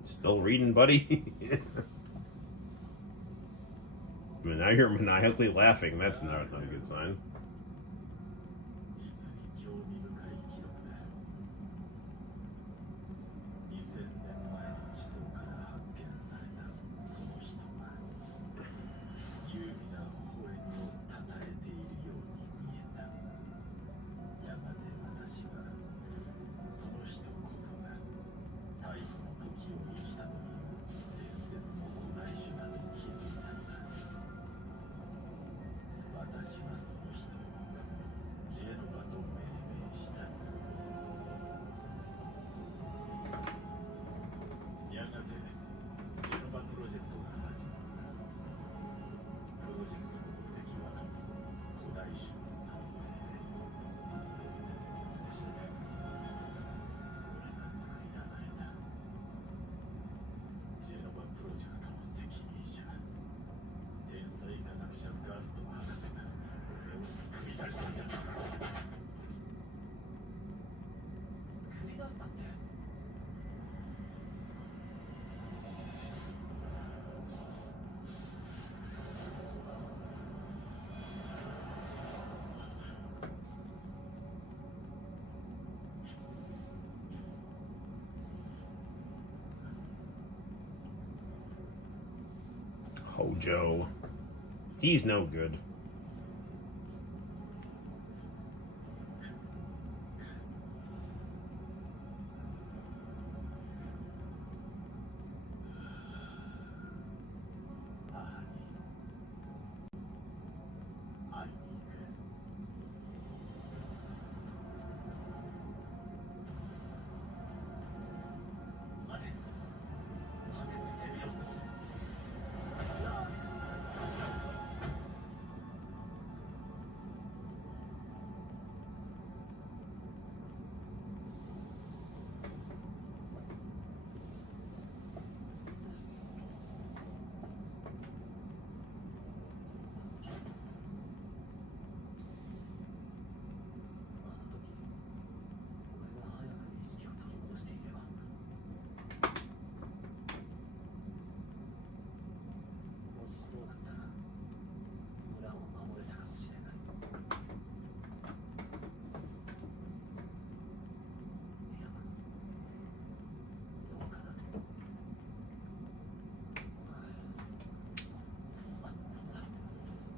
Still reading, buddy? I mean, now you're maniacally laughing. That's not a good sign. Hojo. He's no good.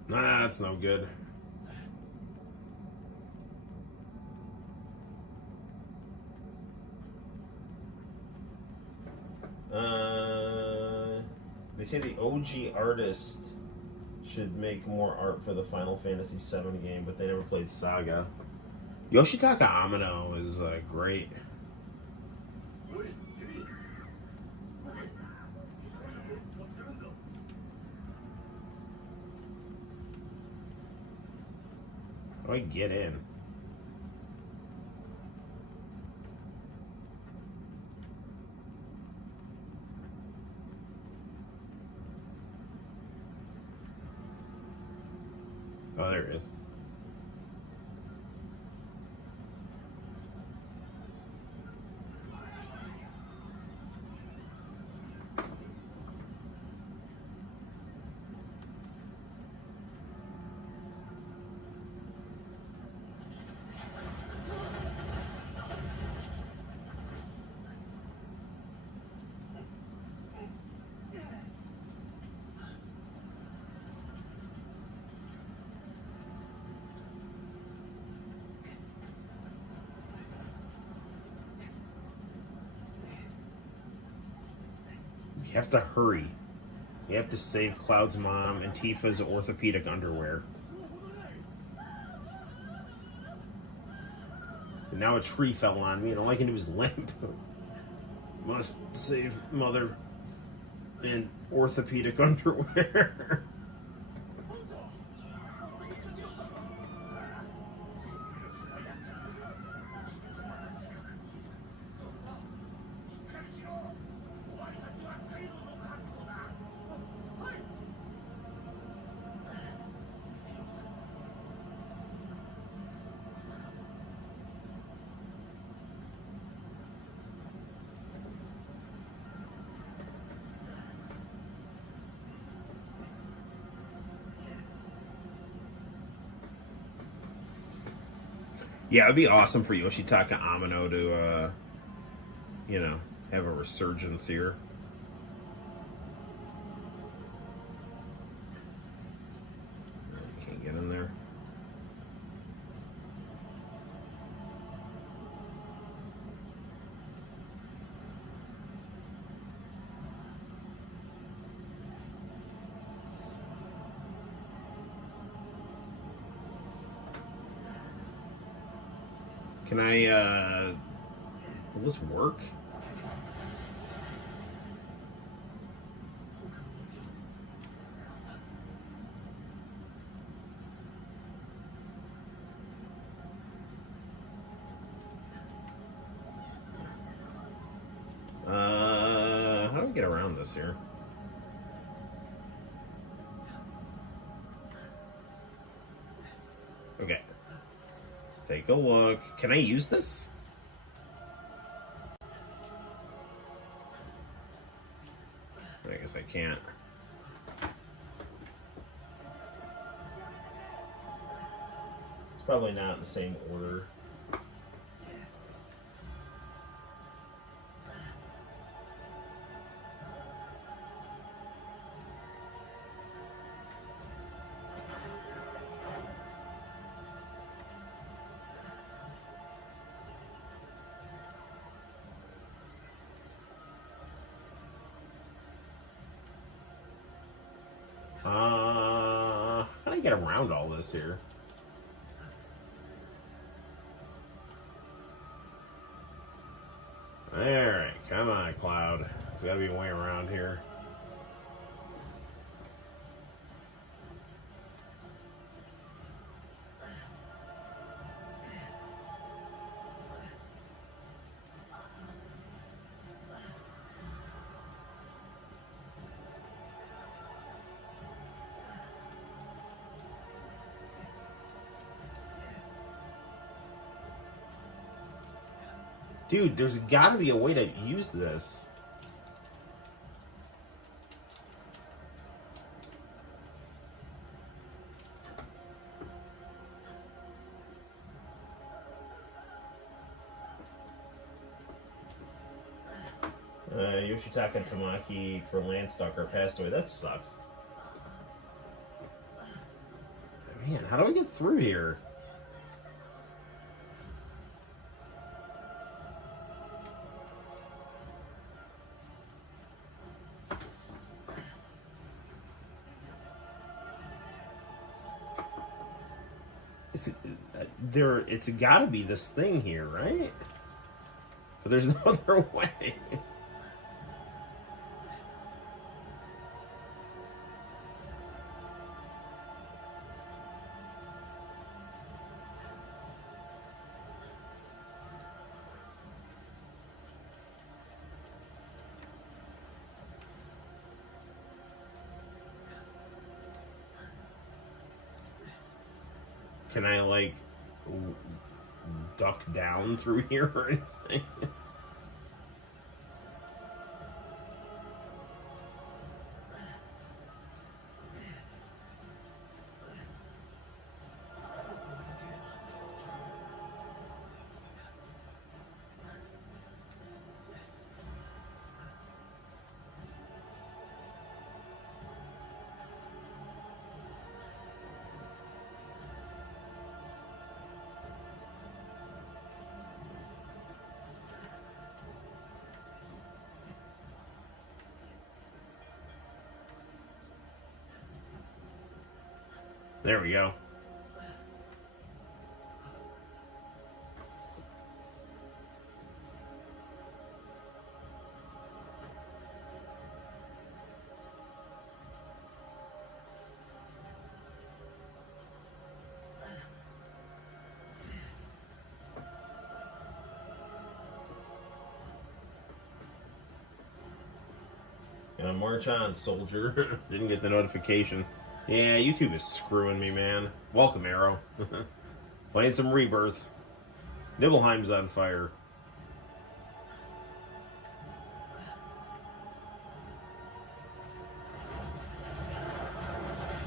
Nah, that's no good. They say the OG artist should make more art for the Final Fantasy VII game, but they never played Saga. Yoshitaka Amano is great. How do I get in? Oh, there it is. You have to hurry. You have to save Cloud's mom and Tifa's orthopedic underwear. And now a tree fell on me and all I can do is limp. Must save mother and orthopedic underwear. Yeah, it'd be awesome for Yoshitaka Amano to, you know, have a resurgence here. Can't get in there. Can I, will this work? How do we get around this here? Okay. Let's take a look. Can I use this? I guess I can't. It's probably not in the same order. How do I get around all this here? Alright, come on, Cloud. There's gotta be a way around here. Dude, there's gotta be a way to use this. Yoshitaka Tamaki for Landstalker passed away. That sucks. Man, how do I get through here? It's got to be this thing here, right? But there's no other way. Can I, like, duck down through here or anything? There we go. Gonna march on, soldier. Didn't get the notification. Yeah, YouTube is screwing me, man. Welcome, Arrow. Playing some Rebirth. Nibelheim's on fire.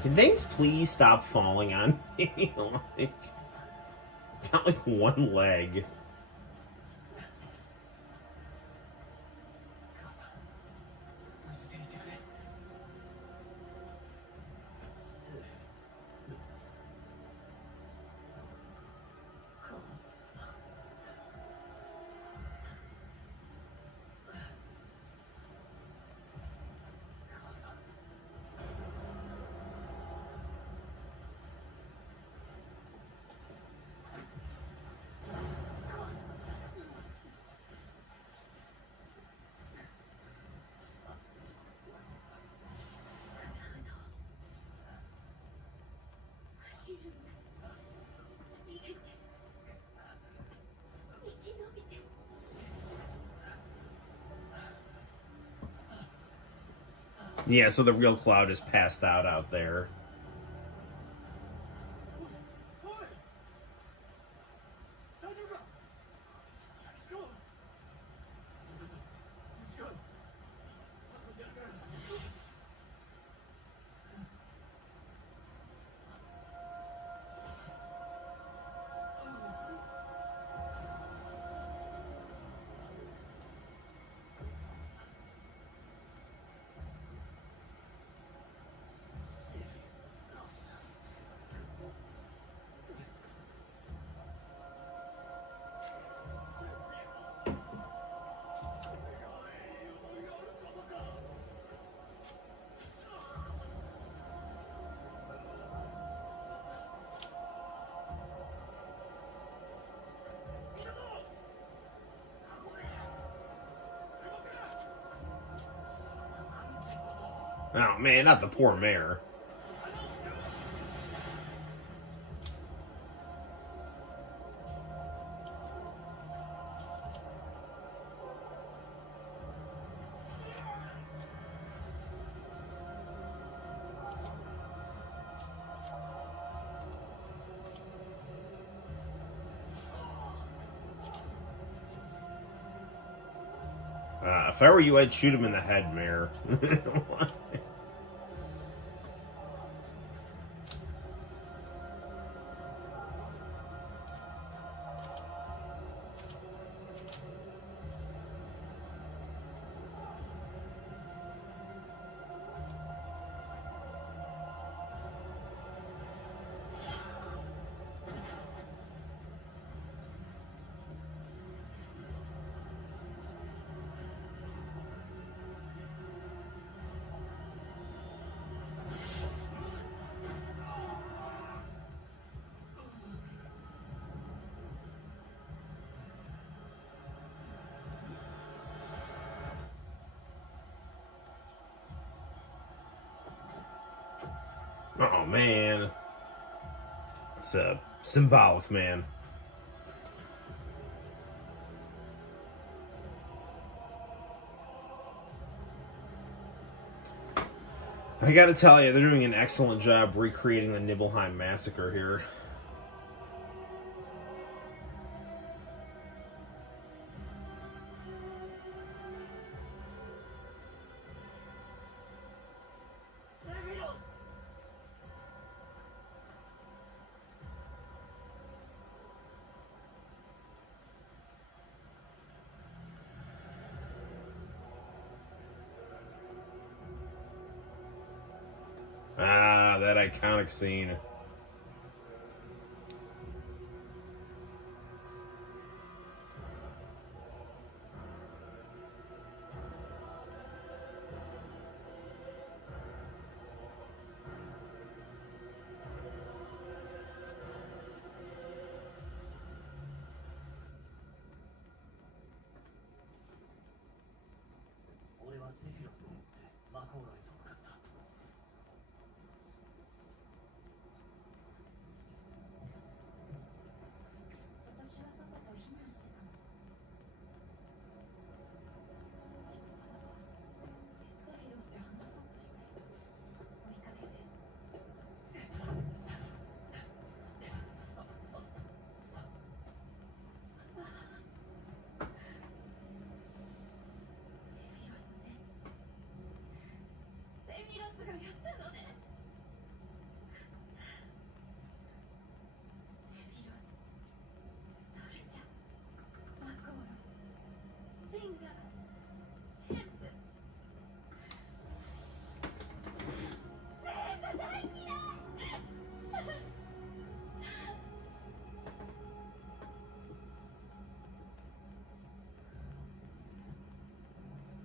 Can things please stop falling on me? Like, got like one leg. Yeah, so the real Cloud is passed out there. Oh man, not the poor mayor. If I were you, I'd shoot him in the head, Mayor. Oh man, it's symbolic, man. I gotta tell you, they're doing an excellent job recreating the Nibelheim massacre here. that iconic scene.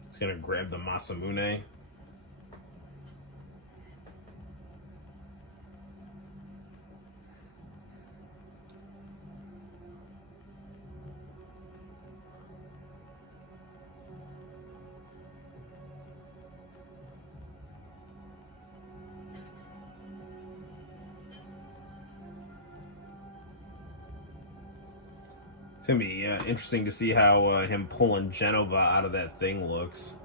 He's gonna grab the Masamune. It's gonna be interesting to see how him pulling Genova out of that thing looks.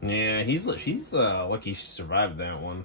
Yeah, she's lucky she survived that one.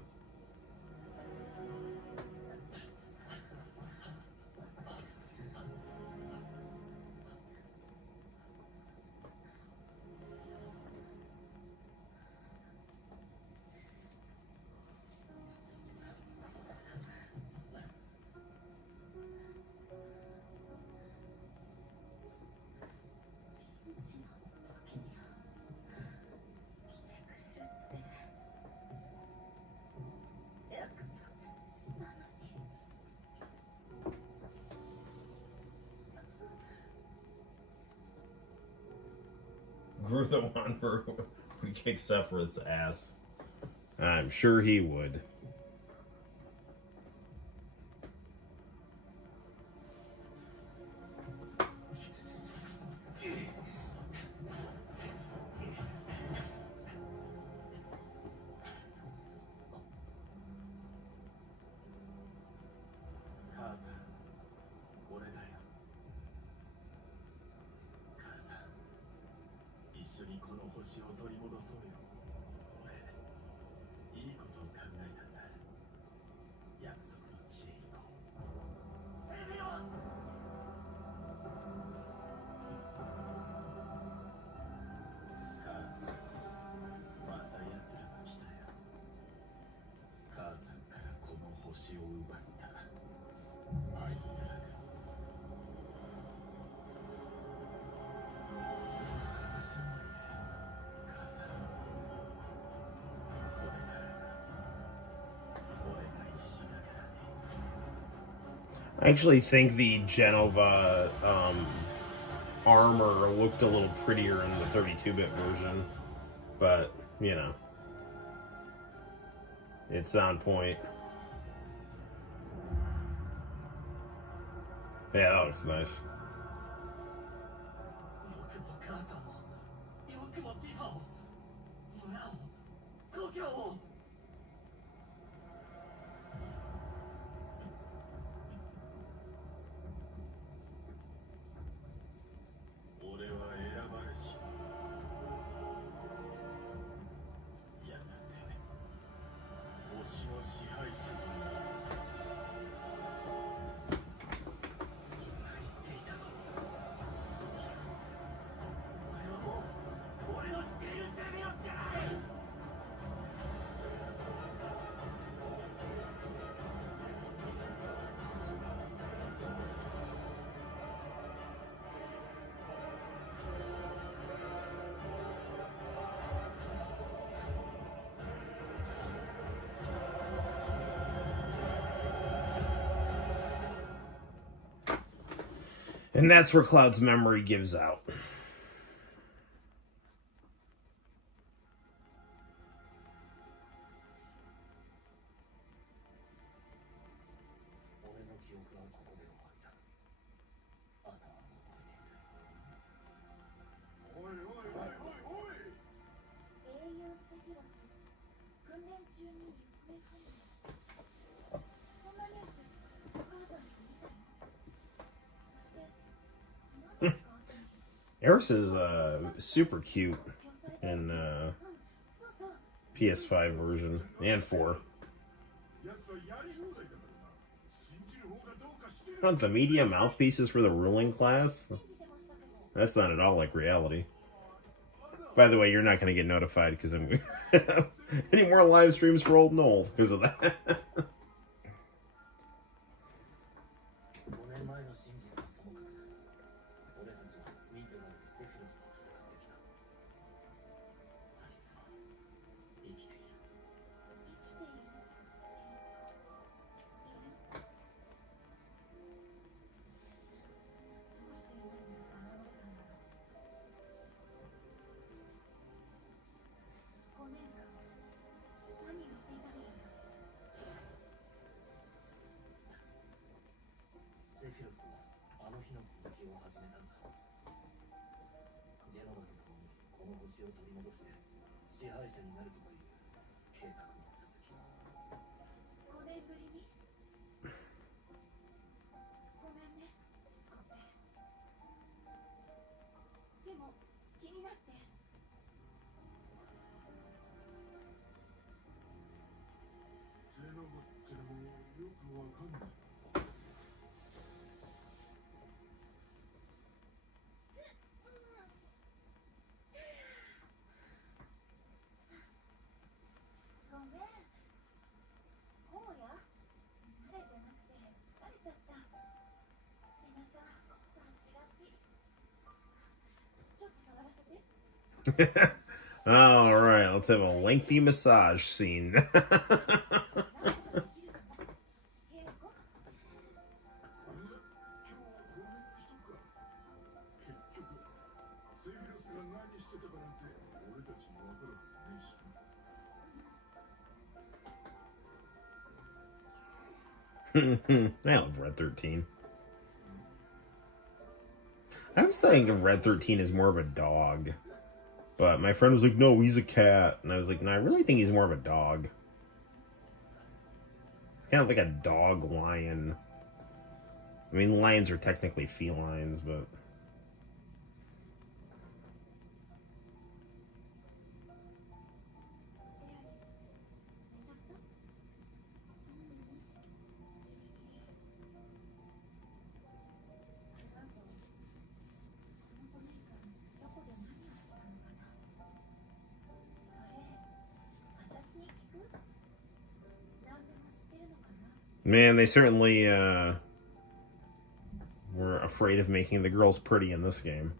Grew the Wanderer would kick Sephiroth's ass. I'm sure he would. I actually think the Genova armor looked a little prettier in the 32-bit version, but, you know, it's on point. Yeah, that looks nice. And that's where Cloud's memory gives out. Eris is super cute in PS5 version and 4. Want the media mouthpieces for the ruling class? That's not at all like reality. By the way, you're not going to get notified because I'm any more live streams for old Noel because of that. All right, let's have a lengthy massage scene. I love Red 13. I was thinking of Red 13 as more of a dog. But my friend was like, no, he's a cat. And I was like, no, I really think he's more of a dog. It's kind of like a dog lion. I mean, lions are technically felines, but... Man, they certainly were afraid of making the girls pretty in this game.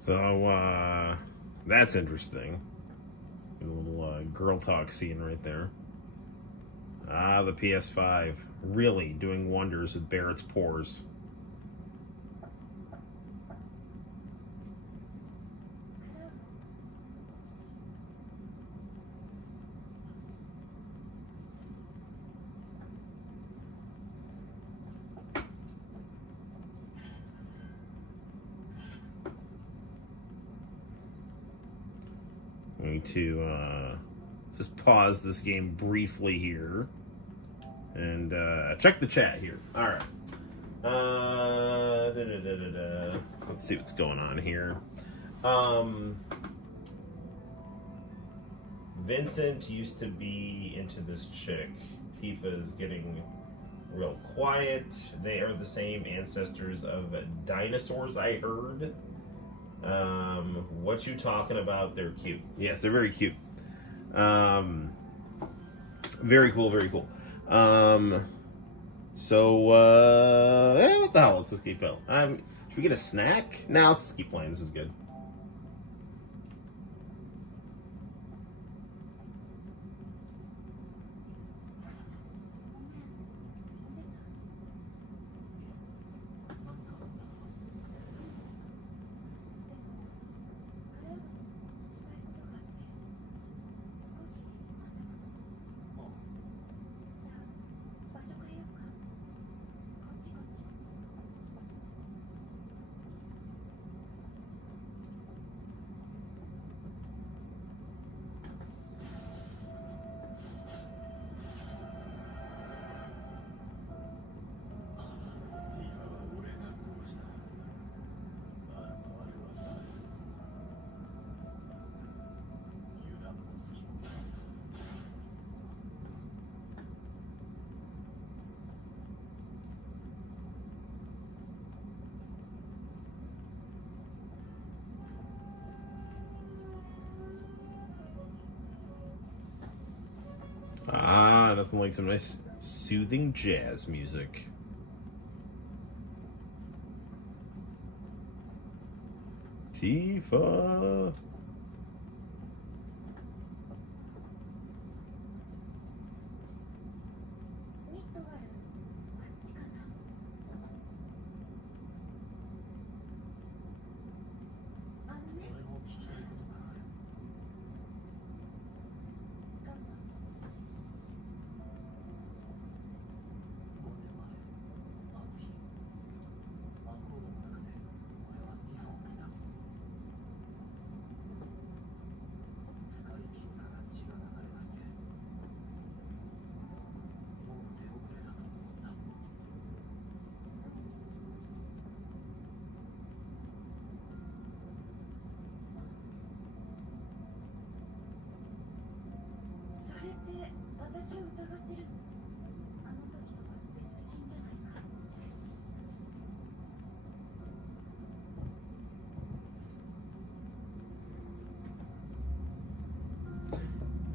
So, that's interesting. A little girl talk scene right there. Ah, the PS5. Really doing wonders with Barrett's pores. Going to Just pause this game briefly here and check the chat here. All right. Let's see what's going on here. Vincent used to be into this chick. Tifa is getting real quiet. They are the same ancestors of dinosaurs, I heard. What you talking about? They're cute. Yes, they're very cute. Very cool, very cool. What the hell? Let's just keep going. Should we get a snack? No, let's just keep playing. This is good. Nothing like some nice soothing jazz music. Tifa.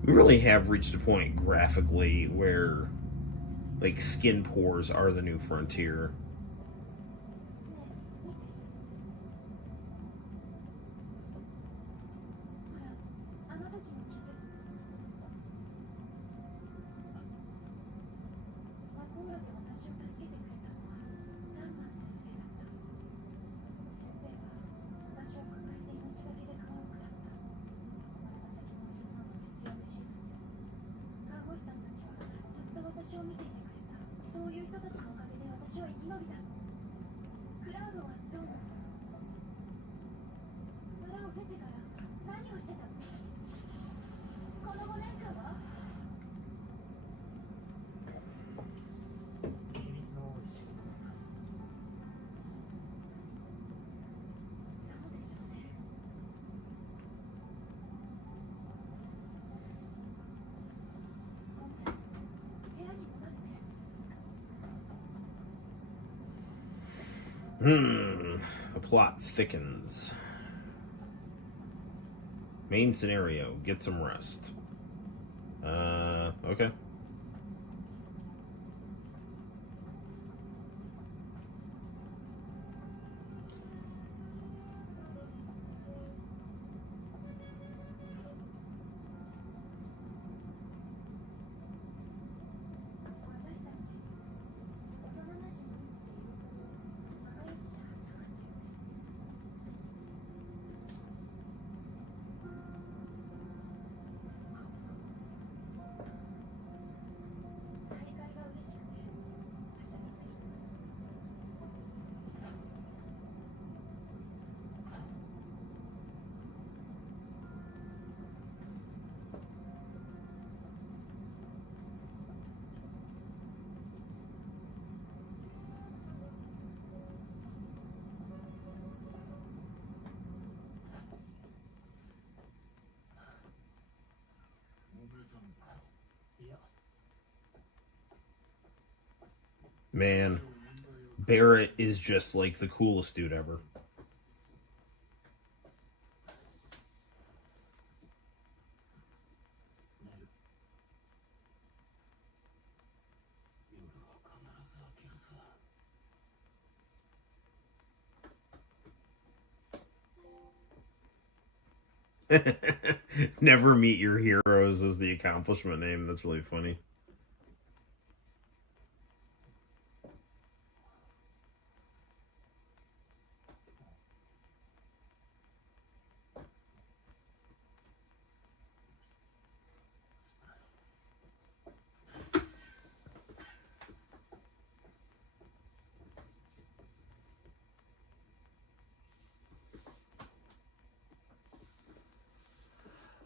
We really have reached a point graphically where, like, skin pores are the new frontier. The plot thickens. Main scenario, get some rest. Okay. Man, Barrett is just like the coolest dude ever. Never meet your heroes is the accomplishment name. That's really funny.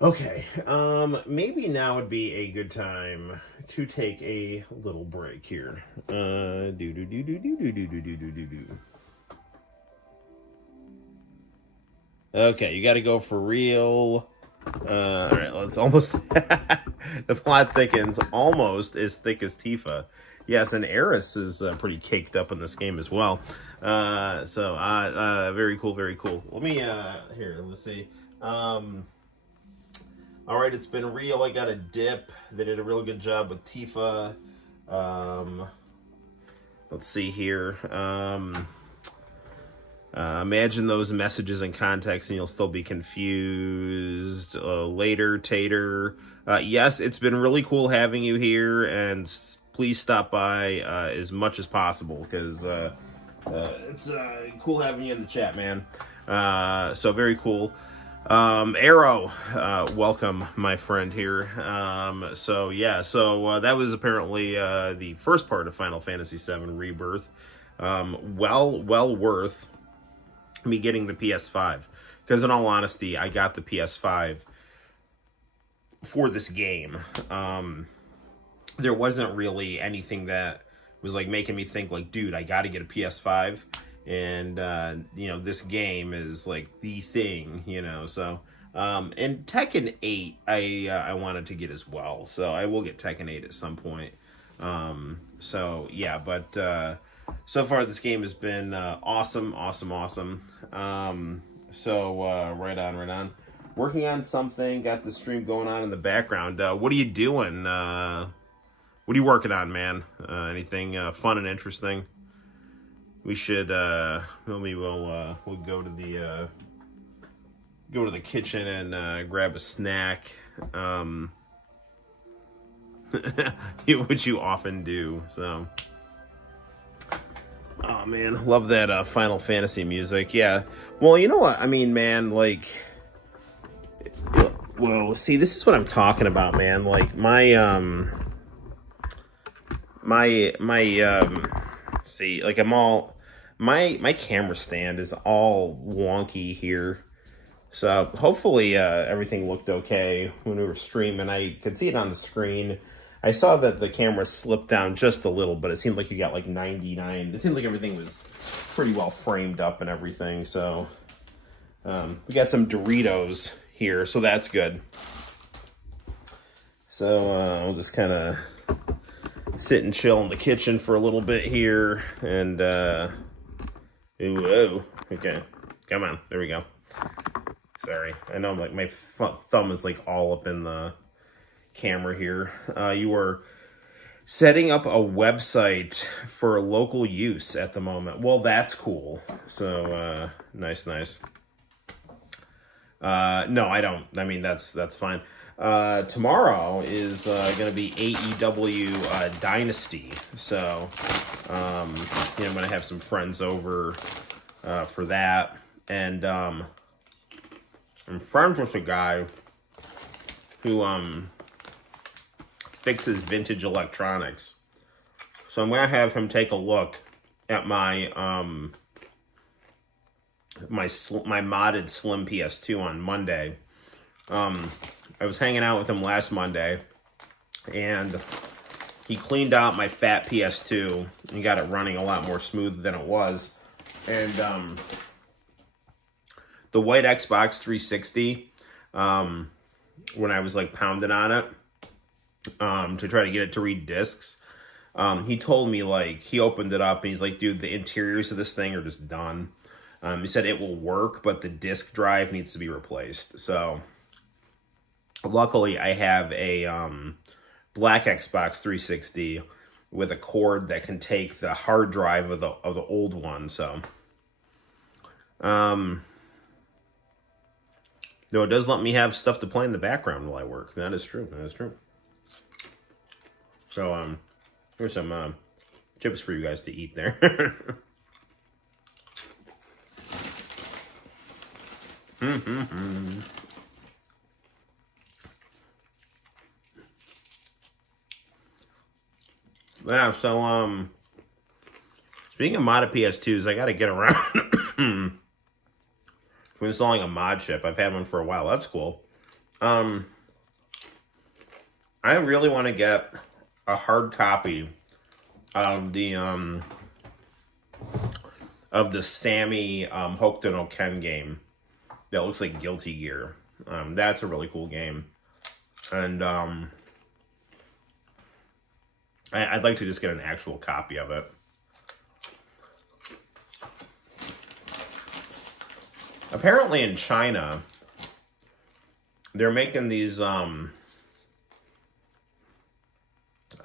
Okay, maybe now would be a good time to take a little break here. Do do do do do do do do do do do do. Okay, you got to go for real. All right, let's almost. The plot thickens almost as thick as Tifa. Yes, and Eris is pretty caked up in this game as well. Very cool, very cool. Let me here. Let's see. All right, it's been real. I got a dip. They did a real good job with Tifa. Let's see here. Imagine those messages in context and you'll still be confused. Later, Tater. Yes, it's been really cool having you here, and please stop by as much as possible, because it's cool having you in the chat, man. So very cool. Arrow, welcome, my friend here. That was apparently the first part of Final Fantasy VII Rebirth. Well worth me getting the PS5, because in all honesty, I got the PS5 for this game. There wasn't really anything that was like making me think like, dude, I got to get a PS5. And this game is like the thing, so and Tekken 8 I wanted to get as well, so I will get Tekken 8 at some point. So far this game has been awesome. Right on, working on something, got the stream going on in the background. What are you doing? What are you working on, man? Anything fun and interesting? We should maybe we'll go to the kitchen and grab a snack, which you often do. So, oh man, love that Final Fantasy music. Yeah, well, you know what I mean, man. Like, well, see, this is what I'm talking about, man. Like see, like I'm all. My camera stand is all wonky here, so hopefully everything looked okay when we were streaming. I could see it on the screen. I saw that the camera slipped down just a little, but it seemed like you got like 99. It seemed like everything was pretty well framed up and everything. So we got some Doritos here, so that's good. So we'll just kind of sit and chill in the kitchen for a little bit here, and whoa, okay, come on, there we go. Sorry, I know like my thumb is like all up in the camera here. You were setting up a website for local use at the moment. Well, that's cool. So nice. No, I don't. I mean, that's fine. Tomorrow is going to be AEW Dynasty, so I'm going to have some friends over for that, and I'm friends with a guy who fixes vintage electronics, so I'm going to have him take a look at my my modded Slim PS2 on Monday. I was hanging out with him last Monday, and he cleaned out my fat PS2 and got it running a lot more smooth than it was. And the white Xbox 360, when I was like pounding on it to try to get it to read discs, He told me, like, he opened it up and he's like, dude, the interiors of this thing are just done. He said it will work, but the disk drive needs to be replaced. So, luckily, I have a black Xbox 360 with a cord that can take the hard drive of the old one. So, though it does let me have stuff to play in the background while I work. That is true. That is true. So, here's some chips for you guys to eat there. Yeah, so, speaking of mod PS2s, I gotta get around to installing a mod chip. I've had one for a while. That's cool. I really want to get a hard copy of the Sammy Hokuto no Ken game that looks like Guilty Gear. That's a really cool game. And I'd like to just get an actual copy of it. Apparently in China, they're making these, I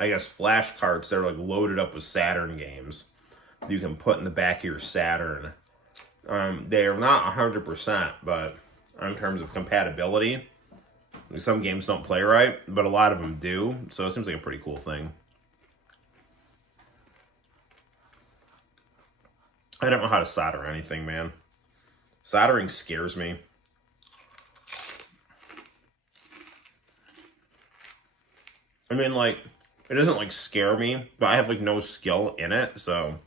guess, flash carts that are like loaded up with Saturn games that you can put in the back of your Saturn. They're not 100%, but in terms of compatibility, some games don't play right, but a lot of them do. So it seems like a pretty cool thing. I don't know how to solder anything, man. Soldering scares me. I mean, like, it doesn't, like, scare me, but I have, like, no skill in it, so...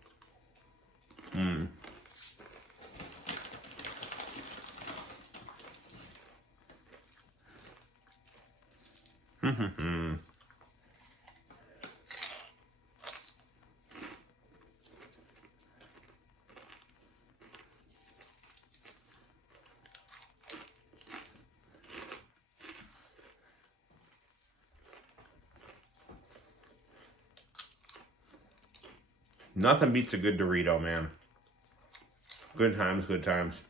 Nothing beats a good Dorito, man. Good times, good times.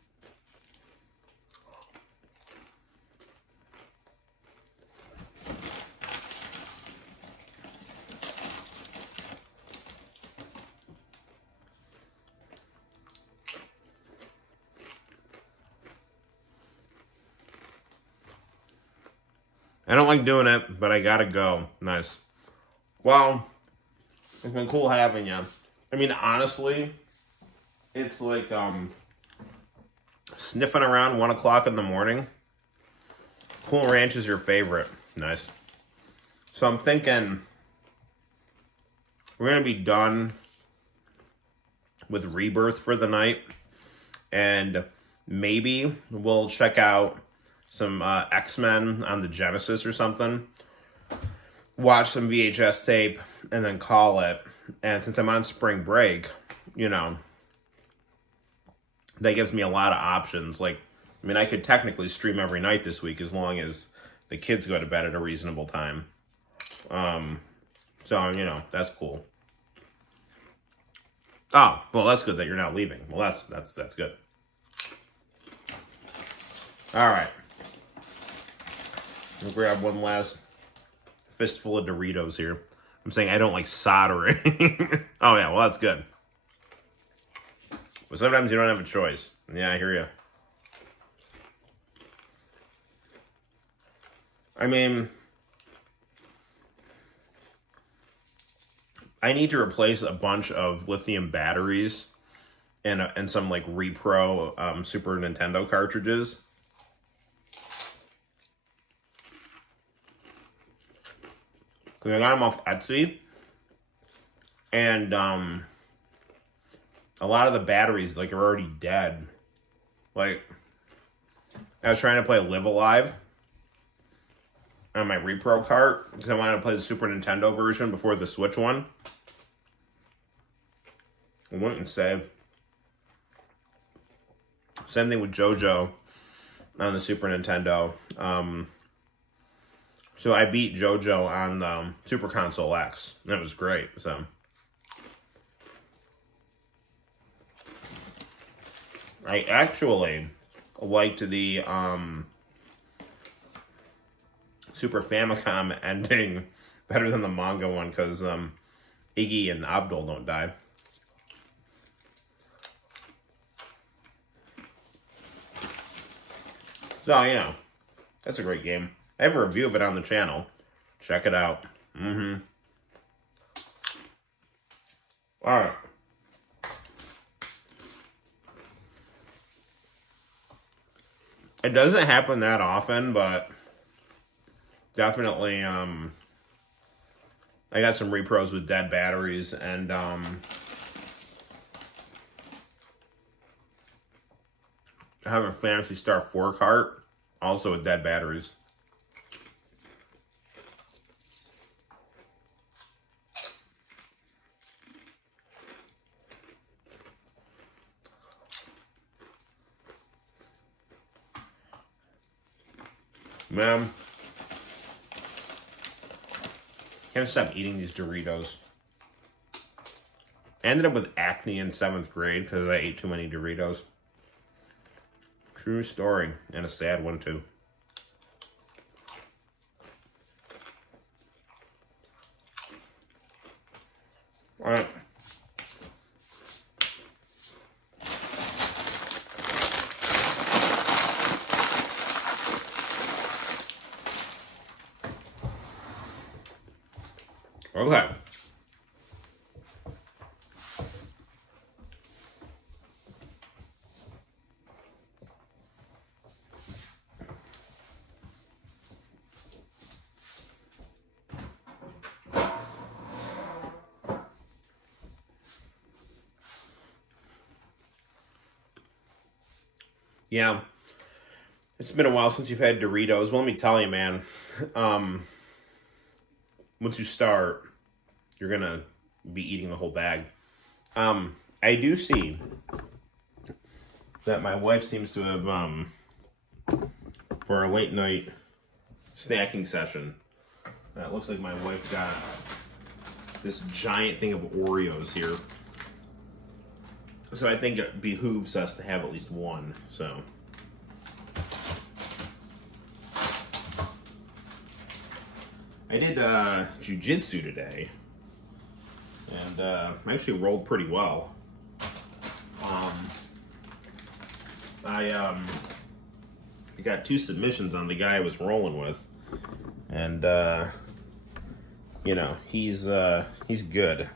I don't like doing it, but I gotta go. Nice. Well, it's been cool having you. I mean, honestly, it's like sniffing around 1 o'clock in the morning. Cool Ranch is your favorite. Nice. So I'm thinking we're going to be done with Rebirth for the night. And maybe we'll check out some X-Men on the Genesis or something. Watch some VHS tape and then call it. And since I'm on spring break, you know, that gives me a lot of options. Like, I mean, I could technically stream every night this week as long as the kids go to bed at a reasonable time. So, you know, that's cool. Oh, well, that's good that you're not leaving. Well, that's good. All right. We'll grab one last fistful of Doritos here. I'm saying I don't like soldering. Oh, yeah, well, that's good. But sometimes you don't have a choice. Yeah, I hear you. I mean, I need to replace a bunch of lithium batteries and some, like, repro Super Nintendo cartridges. Because I got them off Etsy. And a lot of the batteries, like, are already dead. Like, I was trying to play Live Alive on my repro cart because I wanted to play the Super Nintendo version before the Switch one. I wouldn't save. Same thing with JoJo on the Super Nintendo. So I beat JoJo on the Super Console X. And it was great, so. I actually liked the Super Famicom ending better than the manga one because Iggy and Abdul don't die. So, you know, that's a great game. I have a review of it on the channel. Check it out. Alright. It doesn't happen that often, but definitely, I got some repros with dead batteries, and, I have a Phantasy Star 4 cart, also with dead batteries. Man, can't stop eating these Doritos. I ended up with acne in 7th grade because I ate too many Doritos. True story, and a sad one too. All right. Okay. Yeah. It's been a while since you've had Doritos. Well, let me tell you, man. Once you start, you're going to be eating the whole bag. I do see that my wife seems to have, for our late night snacking session, it looks like my wife got this giant thing of Oreos here. So I think it behooves us to have at least one, so. I did jiu-jitsu today, and I actually rolled pretty well. I got 2 submissions on the guy I was rolling with, and you know, he's good.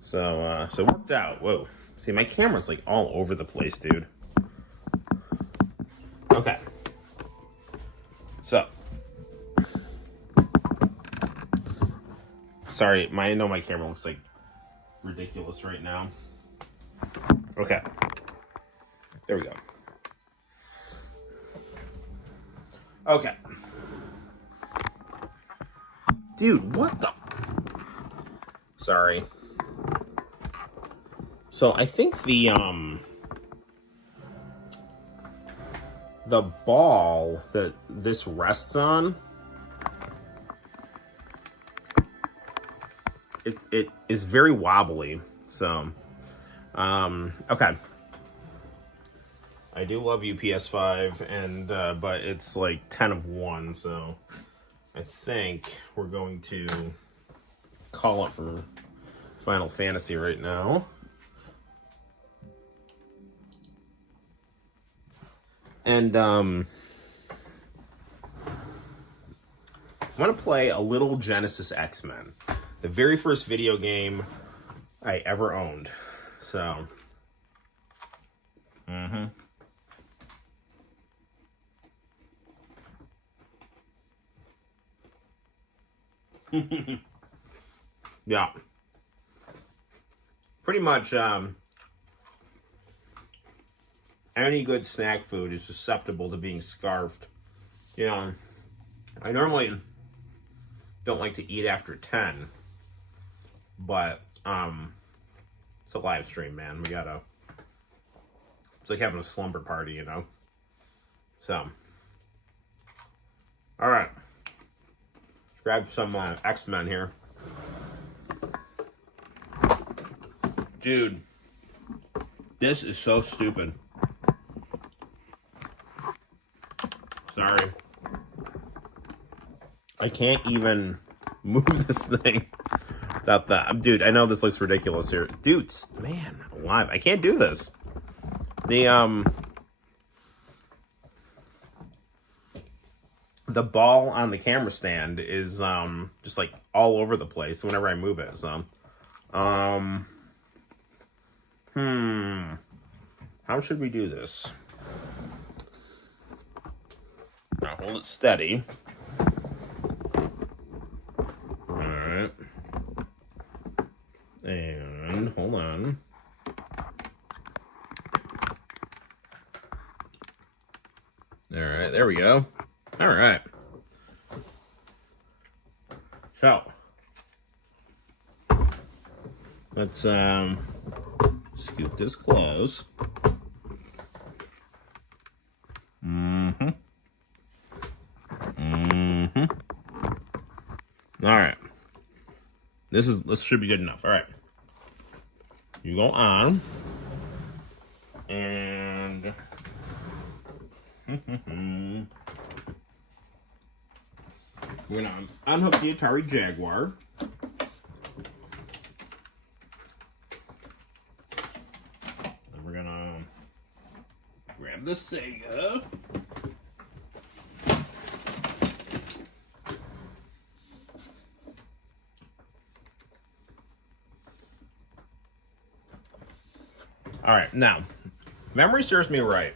So it worked out. Whoa. See, my camera's like all over the place, dude. Okay. So. Sorry, I know my camera looks like ridiculous right now. Okay. There we go. Okay. Dude, what the? Sorry. So I think the ball that this rests on, it is very wobbly. So, okay. I do love you, PS5, and but it's like 10 of 1, so I think we're going to call it for Final Fantasy right now. And I want to play a little Genesis X-Men, the very first video game I ever owned. So, yeah, pretty much. Any good snack food is susceptible to being scarfed. You know, I normally don't like to eat after 10, but it's a live stream, man. We gotta. It's like having a slumber party, you know. So, all right. Grab some X-Men here. Dude, this is so stupid. Sorry. I can't even move this thing without that. Dude, I know this looks ridiculous here. Dude, man, alive. I can't do this. The ball on the camera stand is just like all over the place whenever I move it. So how should we do this? Now hold it steady. Alright. And hold on. Alright, there we go. Alright. So let's scoot this close. Alright. This should be good enough. Alright. You go on. And we're gonna unhook the Atari Jaguar. And we're gonna grab the Sega. All right, now, memory serves me right.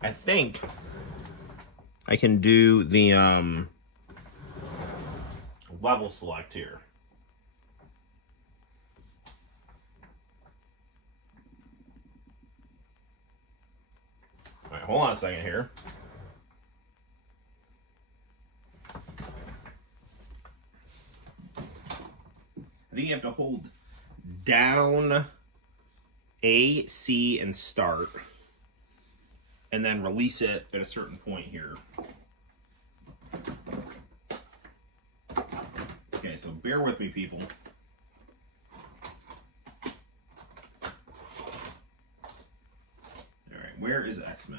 I think I can do the level select here. All right, hold on a second here. I think you have to hold down A, C, and start, and then release it at a certain point here. Okay, so bear with me, people. All right, where is X-Men?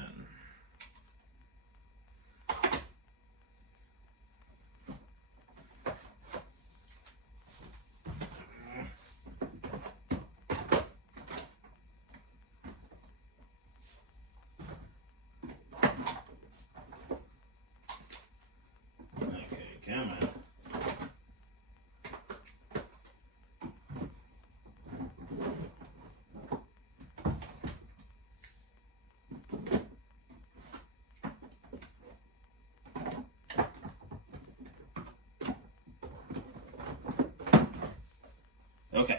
Okay.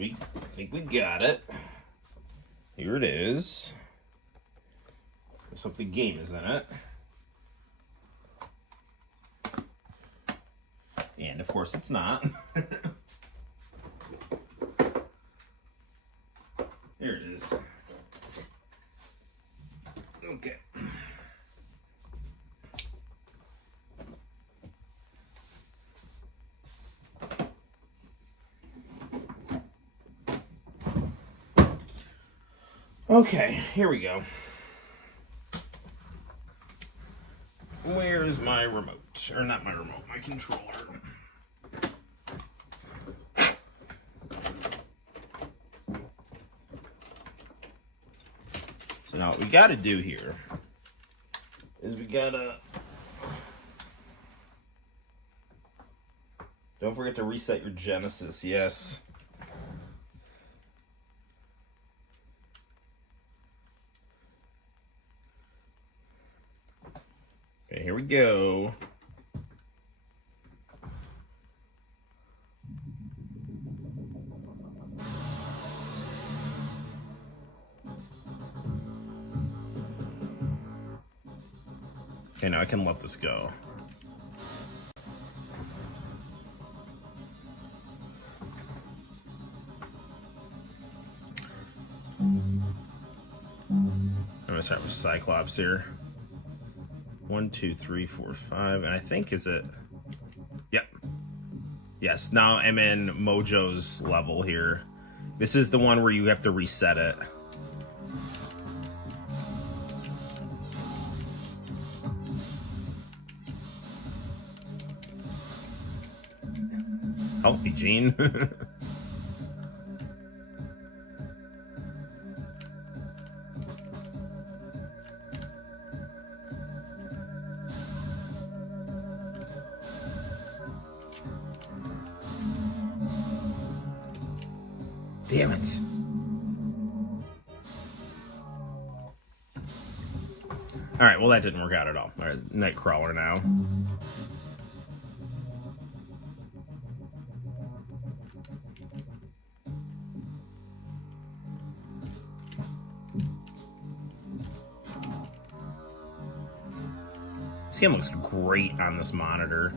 I think we got it. Here it is. Let's hope the game is in it. And of course it's not. Here it is. Okay. Okay, here we go. Where is my remote? Or not my remote, my controller. So now what we gotta do here is we gotta... Don't forget to reset your Genesis, yes. Okay, here we go. Okay, now I can let this go. I'm gonna start with Cyclops here. 1, 2, 3, 4, 5, and I think is it? Yep. Yes. Now I'm in Mojo's level here. This is the one where you have to reset it. Help me, Gene. Damn it. Alright, well that didn't work out at all. Alright, Nightcrawler now. This game looks great on this monitor.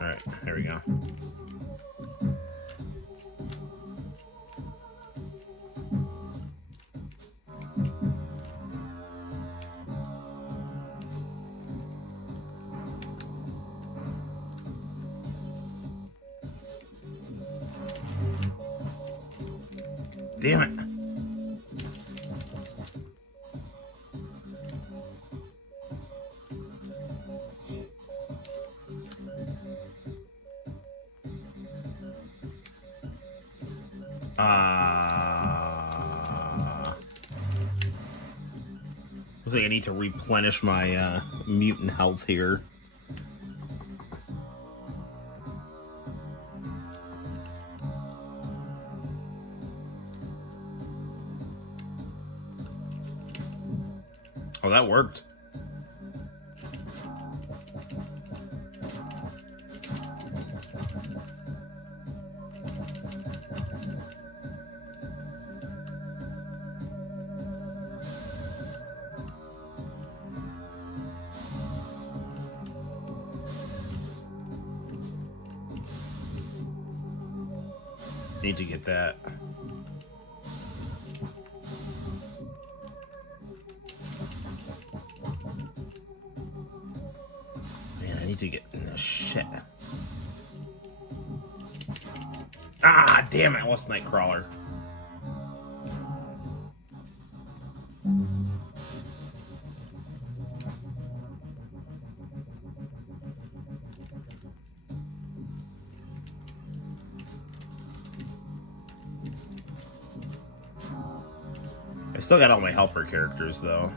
Alright, here we go. Damn it. Looks like I need to replenish my mutant health here. Oh, that worked. Need to get that. Man, I need to get no shit. Ah, damn it! I lost Nightcrawler. I still got all my helper characters, though.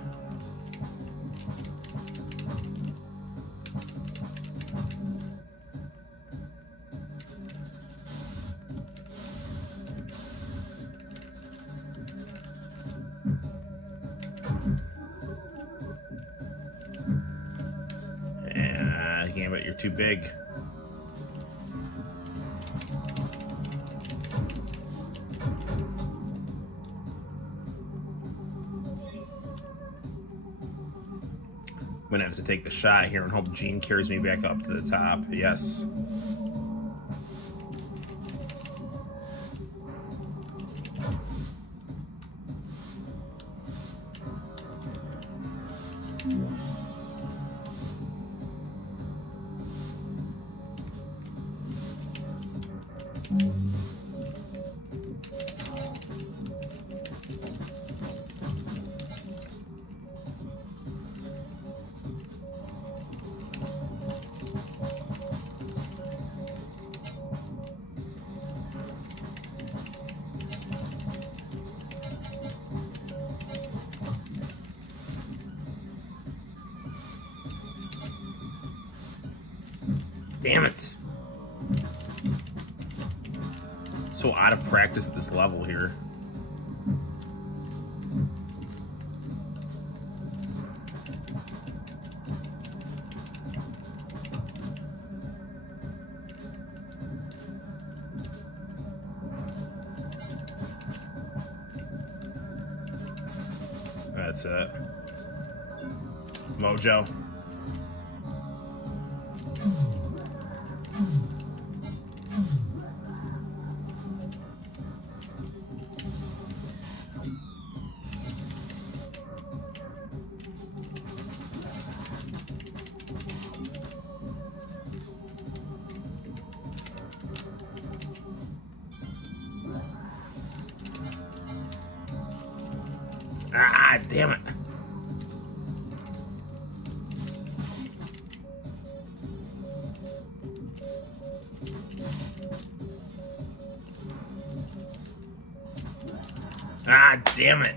Gambit, you're too big. I'm gonna have to take the shot here and hope Gene carries me back up to the top. Yes. Damn it. So out of practice at this level here. that's it. Mojo. Ah, damn it. Ah, damn it.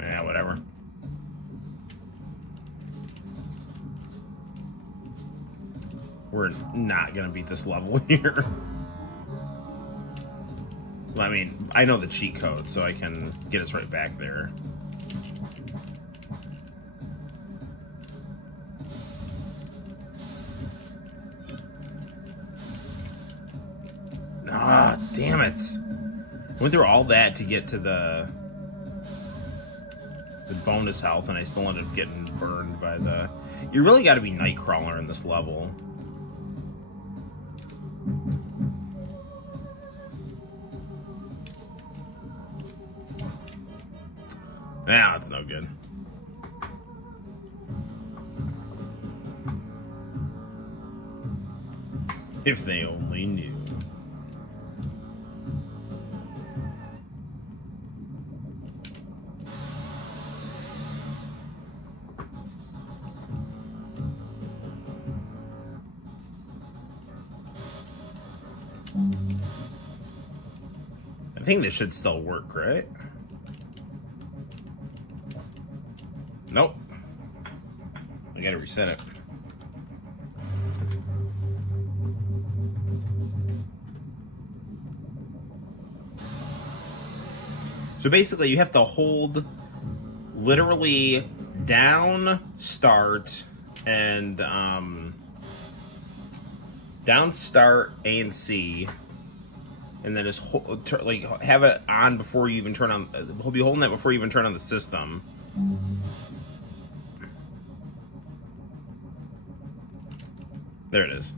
Yeah, whatever. We're not gonna beat this level here. I mean, I know the cheat code, so I can get us right back there. Ah, damn it. I went through all that to get to the bonus health, and I still ended up getting burned by the... You really gotta be Nightcrawler in this level. Nah, that's no good. If they only knew. I think this should still work, right? Nope. I gotta reset it. So basically, you have to hold literally down, start, and down, start, A and C, and then just like have it on before you even turn on. He'll be holding that before you even turn on the system. There it is.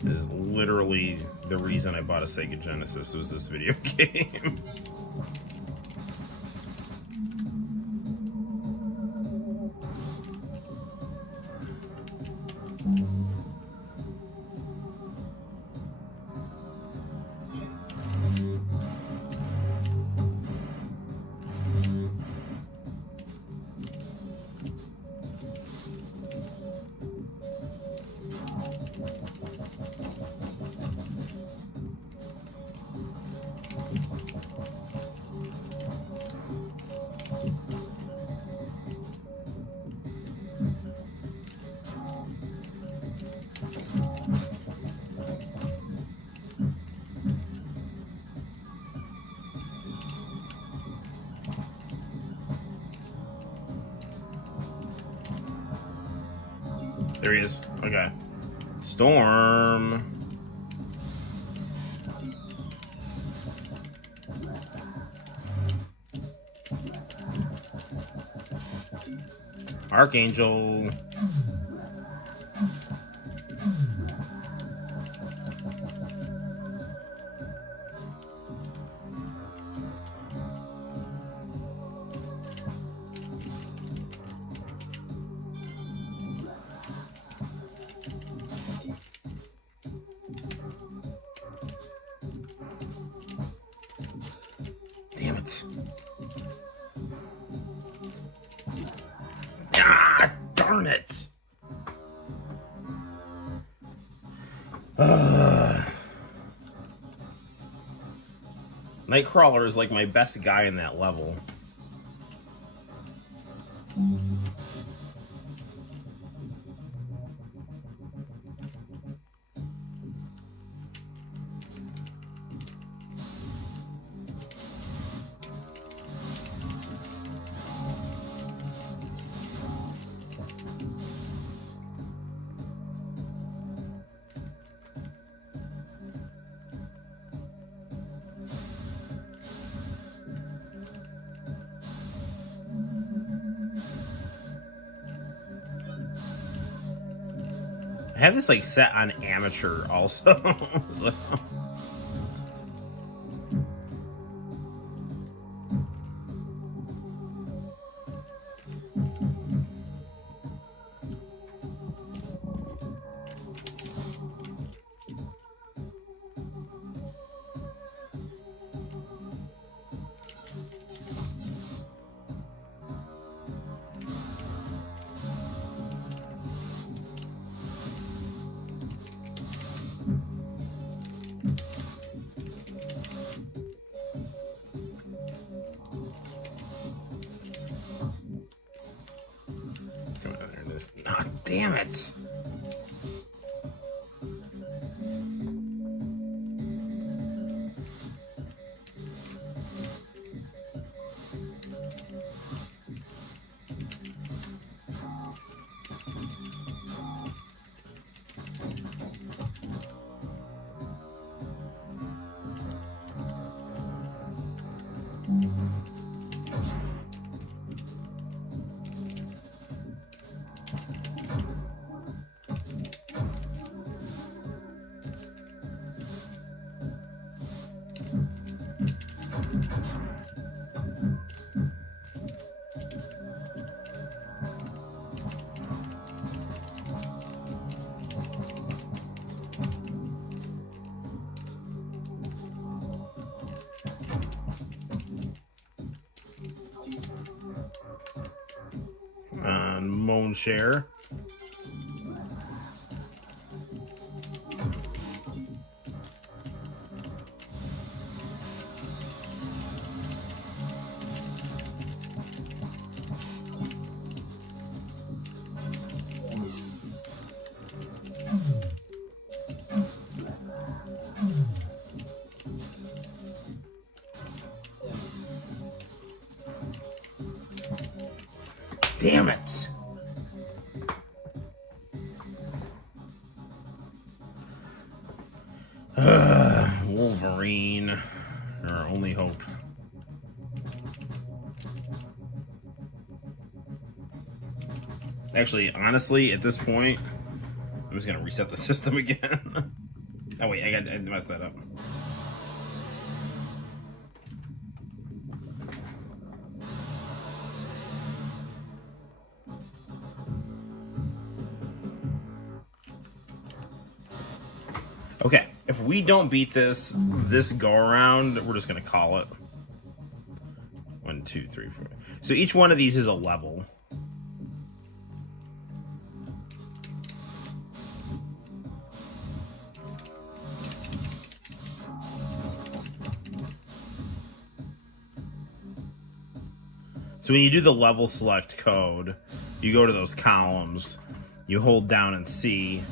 This is literally the reason I bought a Sega Genesis, was this video game. There he is. Okay. Storm. Archangel. it! Ah, darn it! Nightcrawler is like my best guy in that level. I have this like set on amateur also. So. Oh, damn it. Moan share. Damn it. Wolverine, our only hope. Actually, honestly, at this point, I'm just gonna reset the system again. Oh wait, I messed that up. Okay, if we don't beat this go around, we're just gonna call it. 1, 2, 3, 4. So each one of these is a level. So when you do the level select code, you go to those columns, you hold down and C.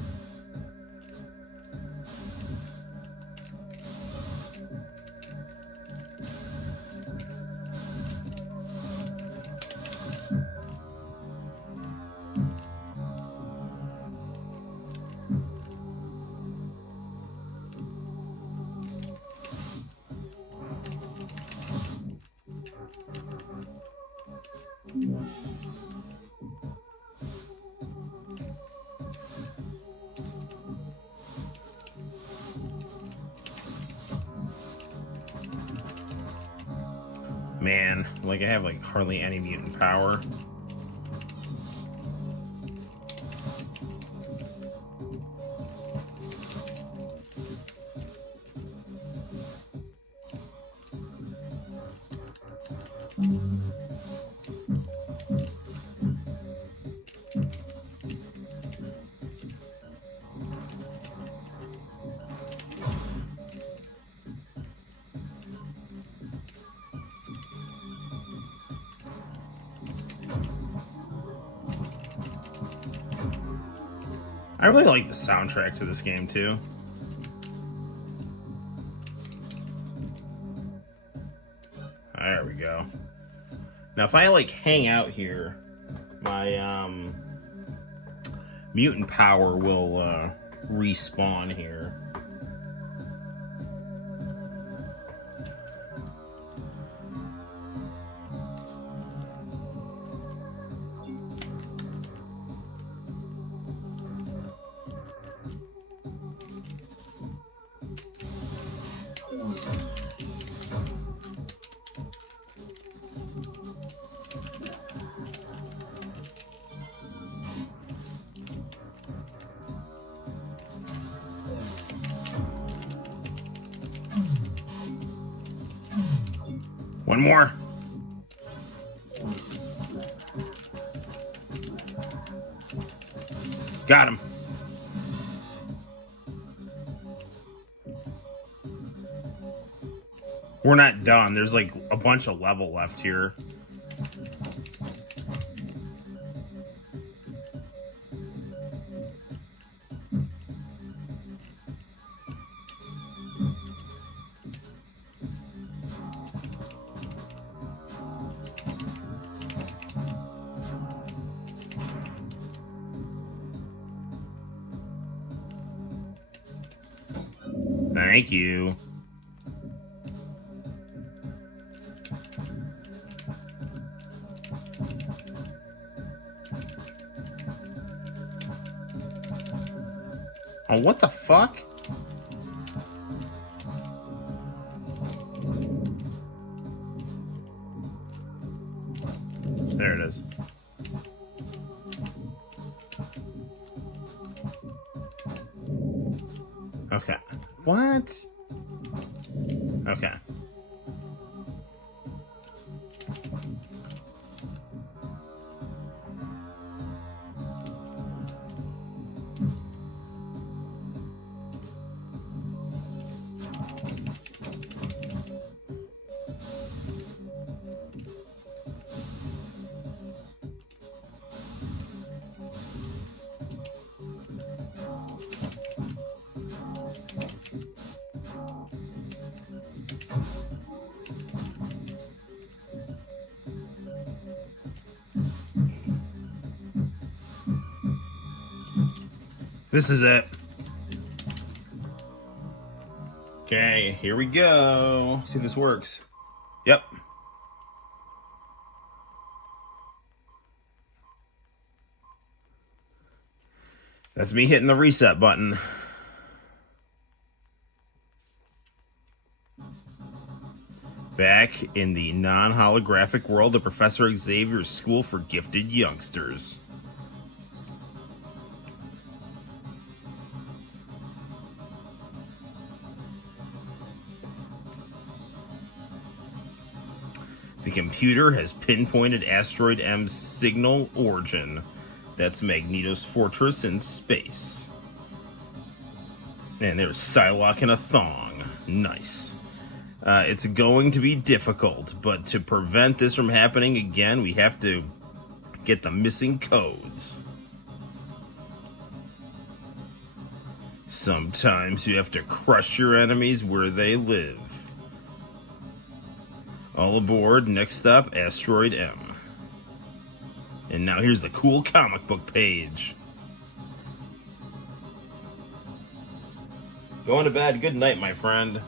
Man, like I have like hardly any mutant power. I really like the soundtrack to this game too. There we go. Now if I like hang out here, my mutant power will respawn here. One more. Got him. We're not done. There's like a bunch of level left here. Thank you. Oh, what the fuck? There it is. Okay. What? Okay. This is it. Okay, here we go. See if this works. Yep. That's me hitting the reset button. Back in the non-holographic world of Professor Xavier's School for Gifted Youngsters. The computer has pinpointed Asteroid M's signal origin. That's Magneto's fortress in space. And there's Psylocke in a thong. Nice. It's going to be difficult, but to prevent this from happening again, we have to get the missing codes. Sometimes you have to crush your enemies where they live. All aboard, next up, Asteroid M. And now here's the cool comic book page. Going to bed, good night, my friend.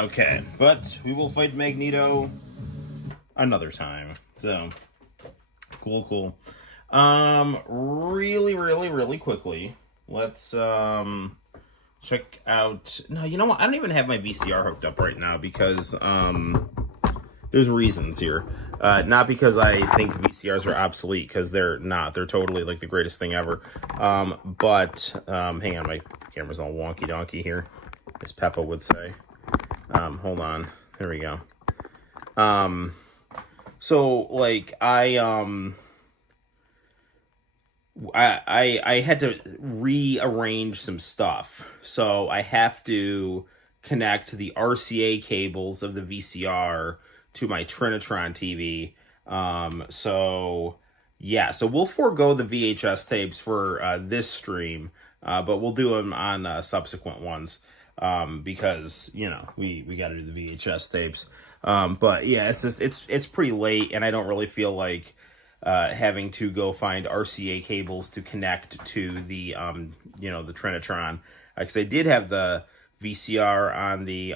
Okay, but we will fight Magneto another time. So, cool. Cool, cool. Really quickly, let's check out. No, you know what? I don't even have my VCR hooked up right now because there's reasons here. Not because I think VCRs are obsolete, because they're not. They're totally like the greatest thing ever. But hang on, my camera's all wonky donkey here, as Peppa would say. Hold on. There we go. So like I had to rearrange some stuff. So I have to connect the RCA cables of the VCR to my Trinitron TV. So we'll forego the VHS tapes for this stream, but we'll do them on subsequent ones, because you know we got to do the VHS tapes. But yeah, it's pretty late, and I don't really feel like having to go find RCA cables to connect to the the Trinitron, because I did have the VCR on the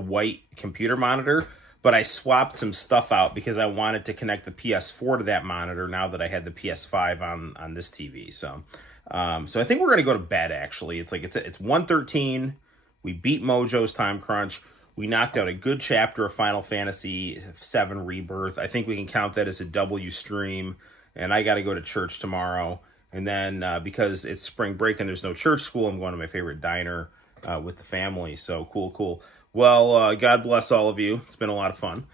white computer monitor, but I swapped some stuff out because I wanted to connect the PS4 to that monitor now that I had the PS5 on this TV. So I think we're gonna go to bed. Actually, it's 1:13. We beat Mojo's time crunch. We knocked out a good chapter of Final Fantasy 7 Rebirth. I think we can count that as a W stream. And I got to go to church tomorrow. And then because it's spring break and there's no church school, I'm going to my favorite diner with the family. So cool. Well, God bless all of you. It's been a lot of fun.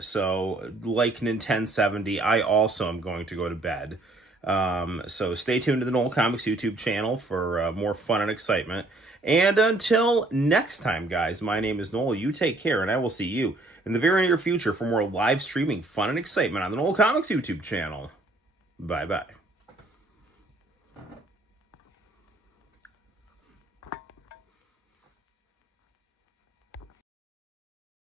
So like Nintendo 70, I also am going to go to bed. So stay tuned to the Noel ComiX YouTube channel for more fun and excitement. And until next time, guys, my name is Noel. You take care, and I will see you in the very near future for more live streaming fun and excitement on the Noel ComiX YouTube channel. Bye-bye.